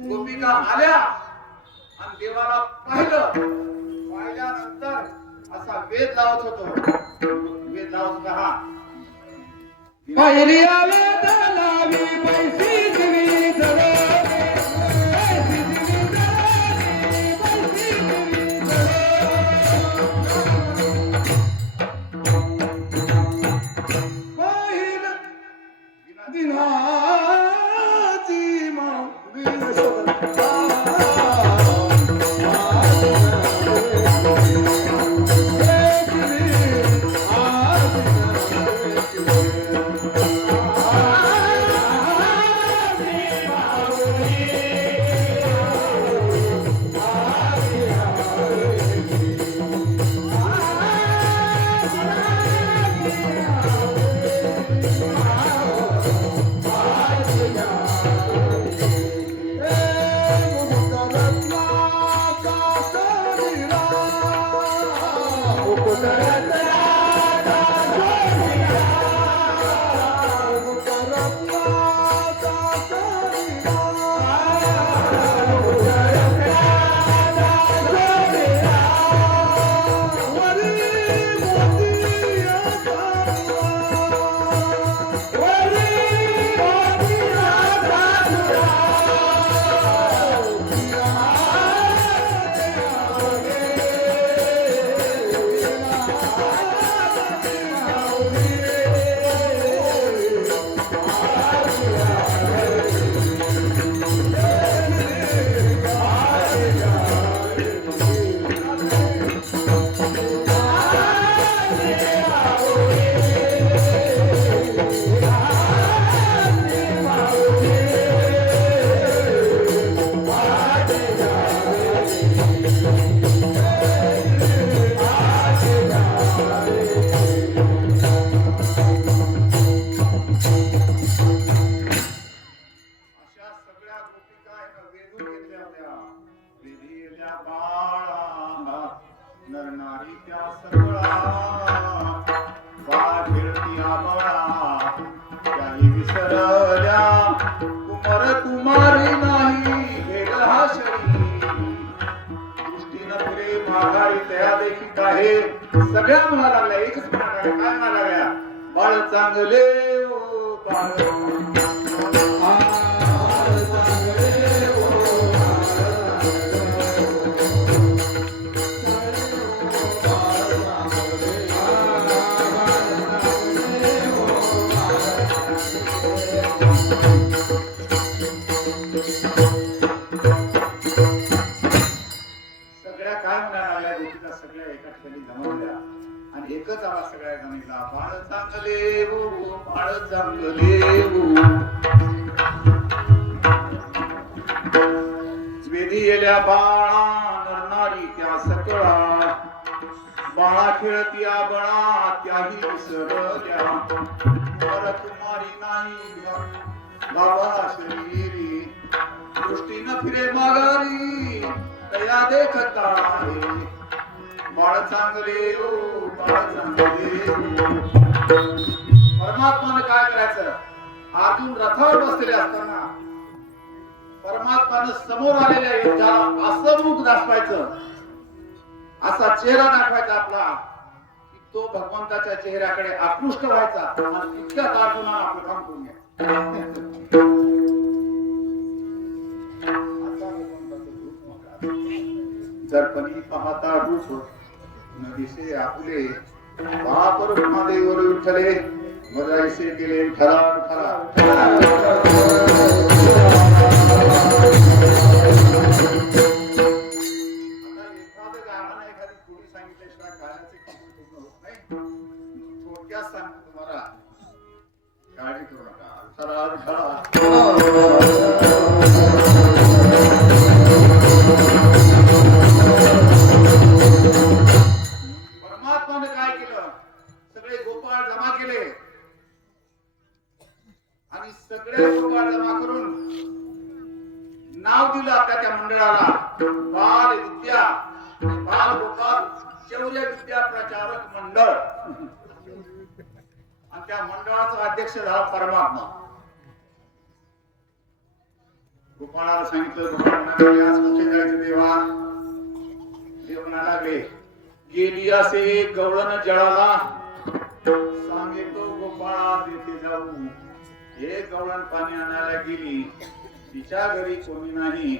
गोपिका आल्या आणि देवाला पाहिलं पाहिल्यानंतर वेद लावत होतो. वेद लावत होता हा. पहिल्या वेद लावी पैसी दिवी जळावे, पैसी दिवी जळावे, पैसी दिवी जळावे. पहिल दिनाची माऊली सदा. अशा सगळ्या गोपिका एका वेदून घेतल्या होत्या. वेदील्या बाळा नरनारी त्या सगळा बाळ खेळती आबाळा त्याही विसरल्या कुमार कुमारी नाही भेटल हा शरीर दृष्टीनं पुरे माघारी त्या देखील आहे. सगळ्या म्हणा लागल्या एकच म्हणा लागल्या काय म्हणा लागल्या बाळ चांगले ओ बाळ सगळ्या काय म्हणायला लागल्या गोपीचा सगळ्या एका ठिकाणी जमवल्या आणि एकच आवाज सगळ्या जमीला बाळ चांगले हो बाळ चांगले हो. वेदी येल्या बाळा नरनारी त्या सकळा बाळा खेळती आबळा त्याही विसरल्या कुमार कुमारी नाही बाबा शरीरी दृष्टीनं फिरे माघारी तया देखता आहे बाळ चांगले हो बाळ चांगले हो. परमात्माने काय करायचं अर्जुन रथावर बसलेले असताना परमात्माने समोर आलेल्या युद्धाला असं मुख दाखवायचं असा चेहरा दाखवायचा आपला की तो भगवंताच्या चेहऱ्याकडे आकृष्ट व्हायचा आणि इतक्यात अर्जुनाने आपलं काम करून घ्या. जरपणी पाहता रूप नदीसे आपुले बापर महादेवर विठ्ठले मजाईसे केले ठराव ठराव. एखादी थोडी सांगितल्याशिवाय गाण्याचे पूर्ण होत नाही. थोडक्यात सांगतो तुम्हाला काळजी करू नका ठराव ठराव. परमात्माने काय केलं सगळे गोपाळ जमा केले आणि सगळे गोपाळ जमा करून नाव दिलं आपल्या त्या मंडळाला बाल विद्या बाल गोपाळ शौर्य विद्या प्रचारक मंडळ आणि त्या मंडळाचा अध्यक्ष झाला परमात्मा. गोपाळाला सांगितलं गोपाळ म्हणाले आज कुठे जायचं देवा. देव म्हणायला लागले गेली असे गवळण जळाला, सांगेतो गोपाळा तेथे जाऊ. हे गवळण पाणी आणायला गेली, तिच्या घरी कोणी नाही.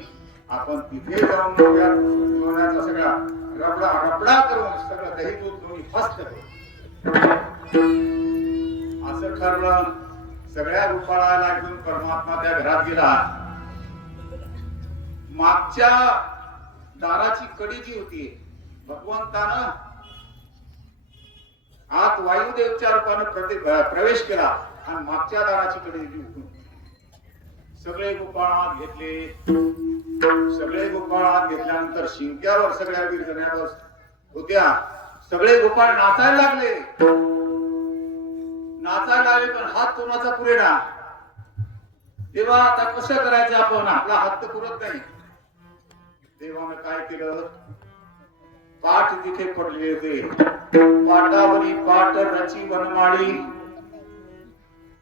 आपण तिथे जाऊन गोव्याचा सगळा रबडा रबडा करून सगळं दही दूध दोन्ही फस्त करू. असं ठरलं. सगळ्या गोपाळाला घेऊन परमात्मा त्या घरात गेला. मागच्या दाराची कडी जी होती, भगवंतानं आत वायुदेवच्या रूपानं प्रवेश केला आणि मागच्या दाराची कडी जी होती, सगळे गोपाळ आत घेतले. सगळे गोपाळ आत घेतल्यानंतर शिंक्यावर सगळ्या वीरजण्यावर होत्या. सगळे गोपाळ नाचायला लागले. नाचायला लागले पण हात कोणाचा पुरेना. तेव्हा आता कसं करायचं आपण, आपला हात तर पुरत नाही. देवानं काय केलं, पाठ तिथे पडले होते. पाटावरी पाट रची वनमाळी,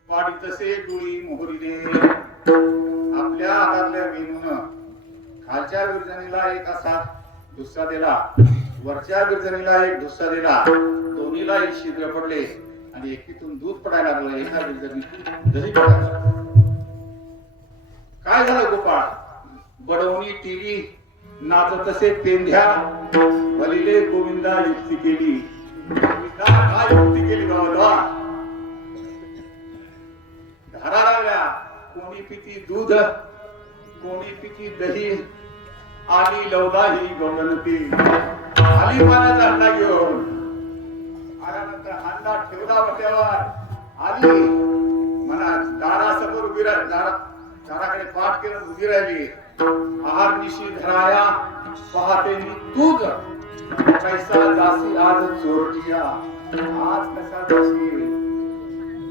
पाडी तसे डोळी मोहरीने. आपल्या हातातल्या वेणून खालच्या विरजणीला एक असा धुस्सा दिला, वरच्या विरजणीला एक धुस्सा दिला. दोन्हीला एक छिद्र पडले आणि एकीतून दूध पडायला लागलं, एका विरजणीतून दही पडायला लागलं. काय झालं गोपाळ, बडवणी टीव्ही नाचत तसे पेंध्या, बलिले गोविंदा युक्ती केली. काय युक्ती केली गावाला, धारा लागल्या. कोणी पिती दूध, कोणी पिती दही. आली लवला ही गवळणती, आली पाण्याचा हंडा घेऊन. आल्यानंतर हंडा ठेवला वट्यावर. आली म्हणा दारासमोर उभी राहिली, दाराकडे पाठ केलं उभी राहिली. आहार निशी धराया पाहते मी दूध, कैसा जासी आज चोरटिया. आज कसा जासी.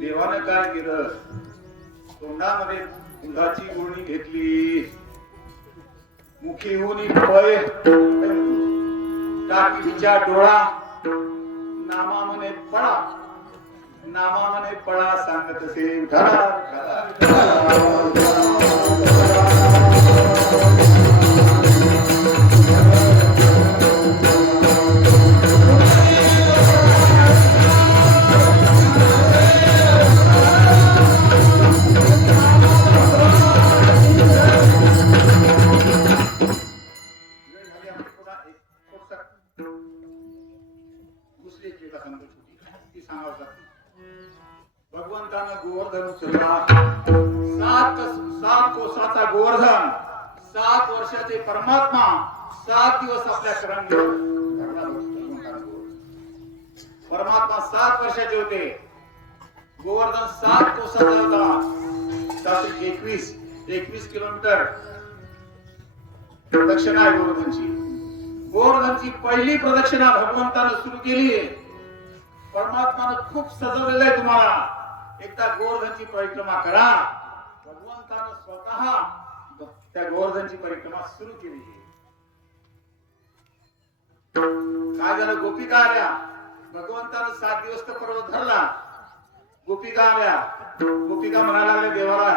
देवानं काय केलं, तोंडामध्ये दुधाची गुळणी घेतली. मुखी होऊन पय टाकी तिच्या डोळा. नामा म्हणे पळा, नामा म्हणे पळा सांगत असे धरा भगवंतानं गोवर्धन उचलला. सात कोसाचा गोवर्धन, 7 वर्षाचे परमात्मा 7 दिवस आपल्या शरण परमात्मा 7 वर्षाचे होते. गोवर्धन 7 कोसाचा होता. 21 किलोमीटर प्रदक्षिणा आहे गोवर्धनची. गोवर्धनची पहिली प्रदक्षिणा भगवंतानं सुरू केली. परमात्मानं खूप सजवलेलं आहे तुम्हाला. एकदा गोवर्धनची परिक्रमा करा. भगवंतानं स्वतः त्या गोवर्धनची परिक्रमा सुरू केली. काय झालं, गोपिका आल्या. भगवंतानं 7 दिवस तर पर्वत धरला. गोपिका आल्या. गोपिका म्हणायला लागले देवाला,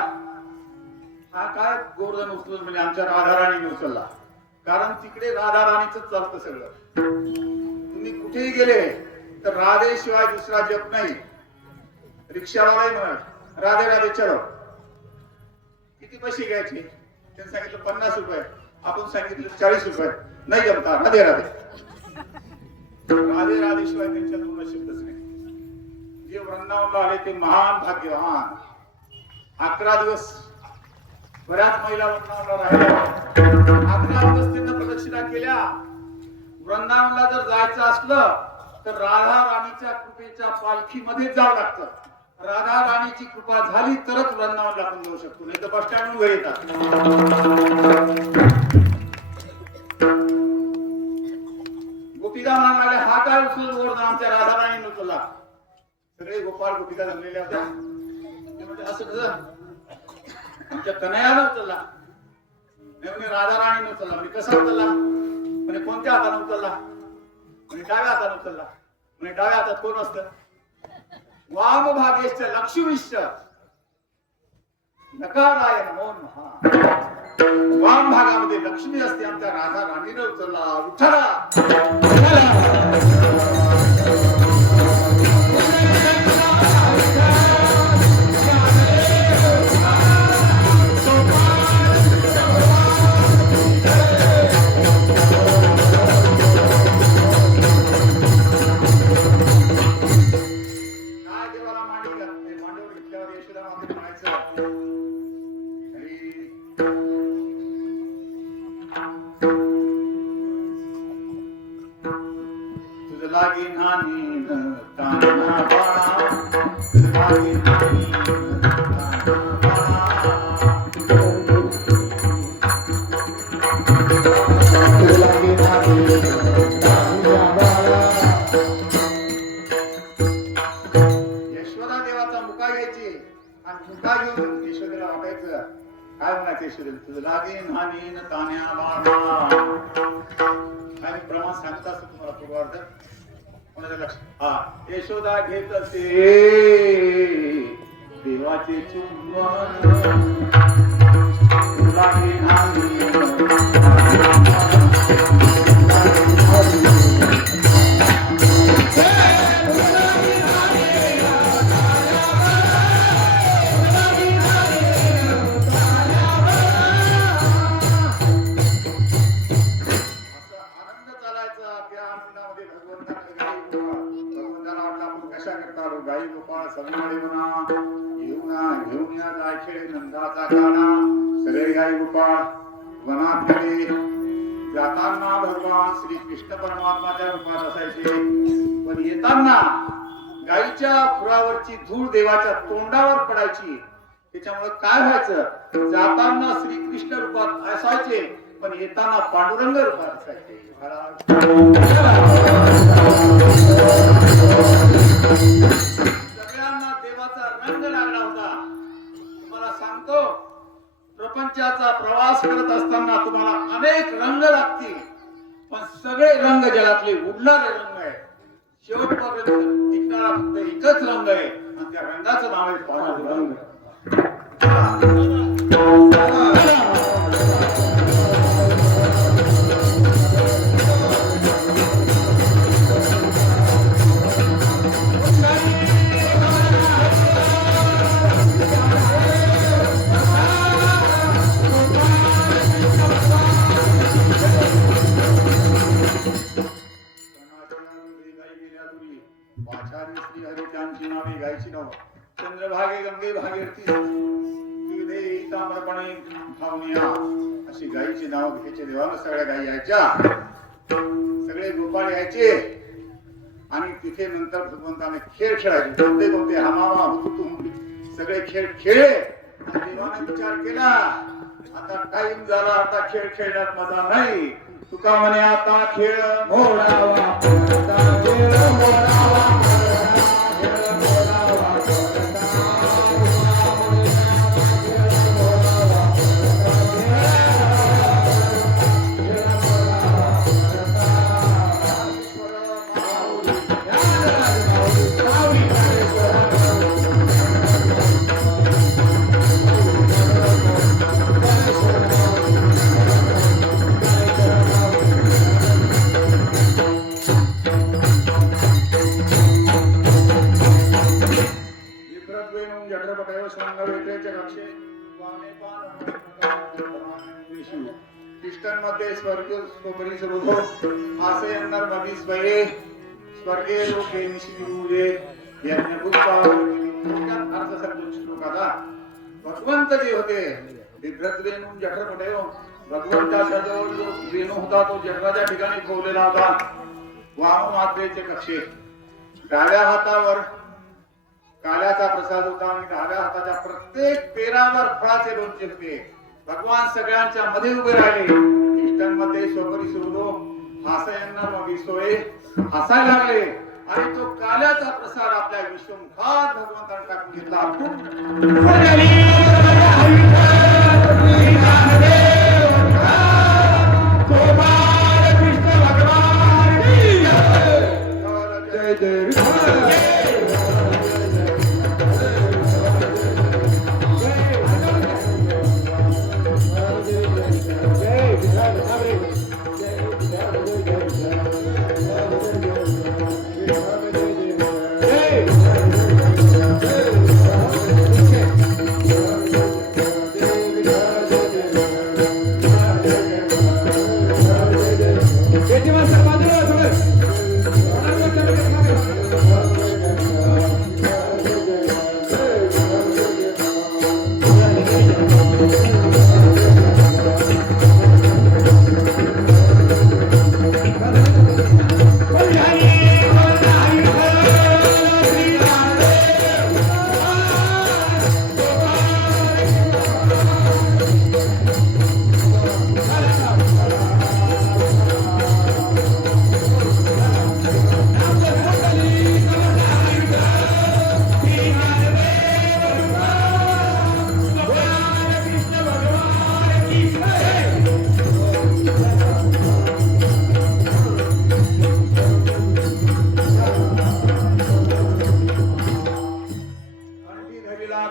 हा काय गोवर्धन उचलून, म्हणजे आमच्या राधाराणीने उचलला. कारण तिकडे राधाराणीच चालतं सगळं. तुम्ही कुठेही गेले तर राधेशिवाय दुसरा जप नाही. रिक्षावालाही म्हणत राधे राधे चलो. किती पैसे घ्यायचे, त्यांनी सांगितलं 50 रुपये. आपण सांगितलं 40 रुपये. नाही जमता, राधे राधे. राधे राधे शिवाय त्यांच्या दोन शब्दच नाही. जे वृंदावनला आले ते महान भाग्यवान. 11 दिवस बऱ्याच महिला वृंदावनला राहिल्या. 11 दिवस त्यांना प्रदक्षिणा केल्या. वृंदावनला जर जायचं असलं तर राधा राणीच्या कृपेच्या पालखीमध्ये जावं लागतं. राधा राणीची कृपा झाली तरच वृंदावनला आपण जाऊ शकतो, नाही तर बस स्टँड वर येतात. गोपिका म्हणाले, हा काय उचलून गोवर्धन आमच्या राधा राणीने उचलला. सगळे गोपाळ गोपिका जमलेल्या होत्या. ते म्हणजे असं कसं, आमच्या कन्हैयाला उचलला. म्हणजे राधा राणीने उचलला. म्हणजे कसा उचलला, म्हणजे कोणत्या हाताने उचलला, म्हणजे डाव्या हाताने उचलला. म्हणजे डाव्या हातात कोण असतं, वाम भागेश्च लक्ष्मीश्च नकारायण मोन महा. वाम भागामध्ये लक्ष्मी असते आमच्या राधा राणीने उचलला विठ्ठला. काय देवाला मांडी घातली, मांडीवर घेतल्यावर यशोदा माते म्हणायचं "हरी, तुझं लागे नानी न ताना बाळा, तुझं लागे नानी न ताना यशोदा देवाचा मुका घ्यायची आणि मुका घेऊन यशोदेला वाटायचं. काय म्हणायचं यशोदेला, तुझं लागे नानी न तान्या बाळा. आणि प्रमाण सांगता असं तुम्हाला पूर्वार्ध कोणाच्या लक्षात. हा, यशोदा घेत असे देवाचे चुंबन, तुझं लागे नानी न गाई गोपाळ सगळे म्हणा घेऊन या जायखेडे नंदाचा काना. सगळे गाई गोपाळ वनात गेले. जाताना भगवान श्री कृष्ण परमात्माच्या रूपात असायचे, पण येताना गाईच्या खुरावरची धूळ देवाच्या तोंडावर पडायची. त्याच्यामुळे काय व्हायचं, जाताना श्रीकृष्ण रूपात असायचे पण येताना पांडुरंग रूपात असायचे. सगळ्यांना देवाचा रंग लागला होता. तुम्हाला सांगतो, प्रपंचाचा प्रवास करत असताना तुम्हाला अनेक रंग लागतील, पण सगळे रंग जगातले उडणारे रंग आहेत. शेवटपर्यंत टिकणारा फक्त एकच रंग आहे आणि त्या रंगाचं नाव आहे पांडुरंग. चंद्रभागे गंगे भागीरथी ताम्रपणे भावनिया अशी गायीची नाव घ्यायचे. देवानं सगळ्या गायी यायच्या, सगळे गोपाळ यायचे आणि तिथे नंतर भगवंताने खेळ खेळायचे. कोणते कोणते हमामा हुतुतुम सगळे खेळ खेळले. देवाने विचार केला, आता टाइम झाला, आता खेळ खेळण्यात मजा नाही. तुका म्हणे आता खेळ मोडावा, आता खेळ मोडावा. मध्ये स्वर्गीय सोबरी सर्वतो असे अंदर मधी स्वये स्वर्गीय लोके निशिरुजे यज्ञ पुष्पावली अर्थ सर्व श्लोकाला भगवंत जे होते विभ्रतवेणून जठरपटे भगवंताचा जो वेणू होता तो जठराच्या ठिकाणी ठेवलेला होता. वाम मात्रेचे कक्षे डाव्या हातावर काल्याचा प्रसाद होता आणि डाव्या हाताच्या प्रत्येक पेरावर फळाचे लोणचे होते. भगवान सगळ्यांच्या मध्ये उभे राहिले. इष्टांमध्ये सोबरी सुरलो हासयांना मग सोय हसायला लागले आणि तो काल्याचा प्रसाद आपल्या विश्वमुखात भगवंताने टाकून घेतला.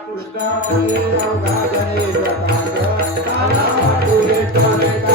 कृष्ण म्हणे अवघा जने स्वतःच. काला वाटू हे टोले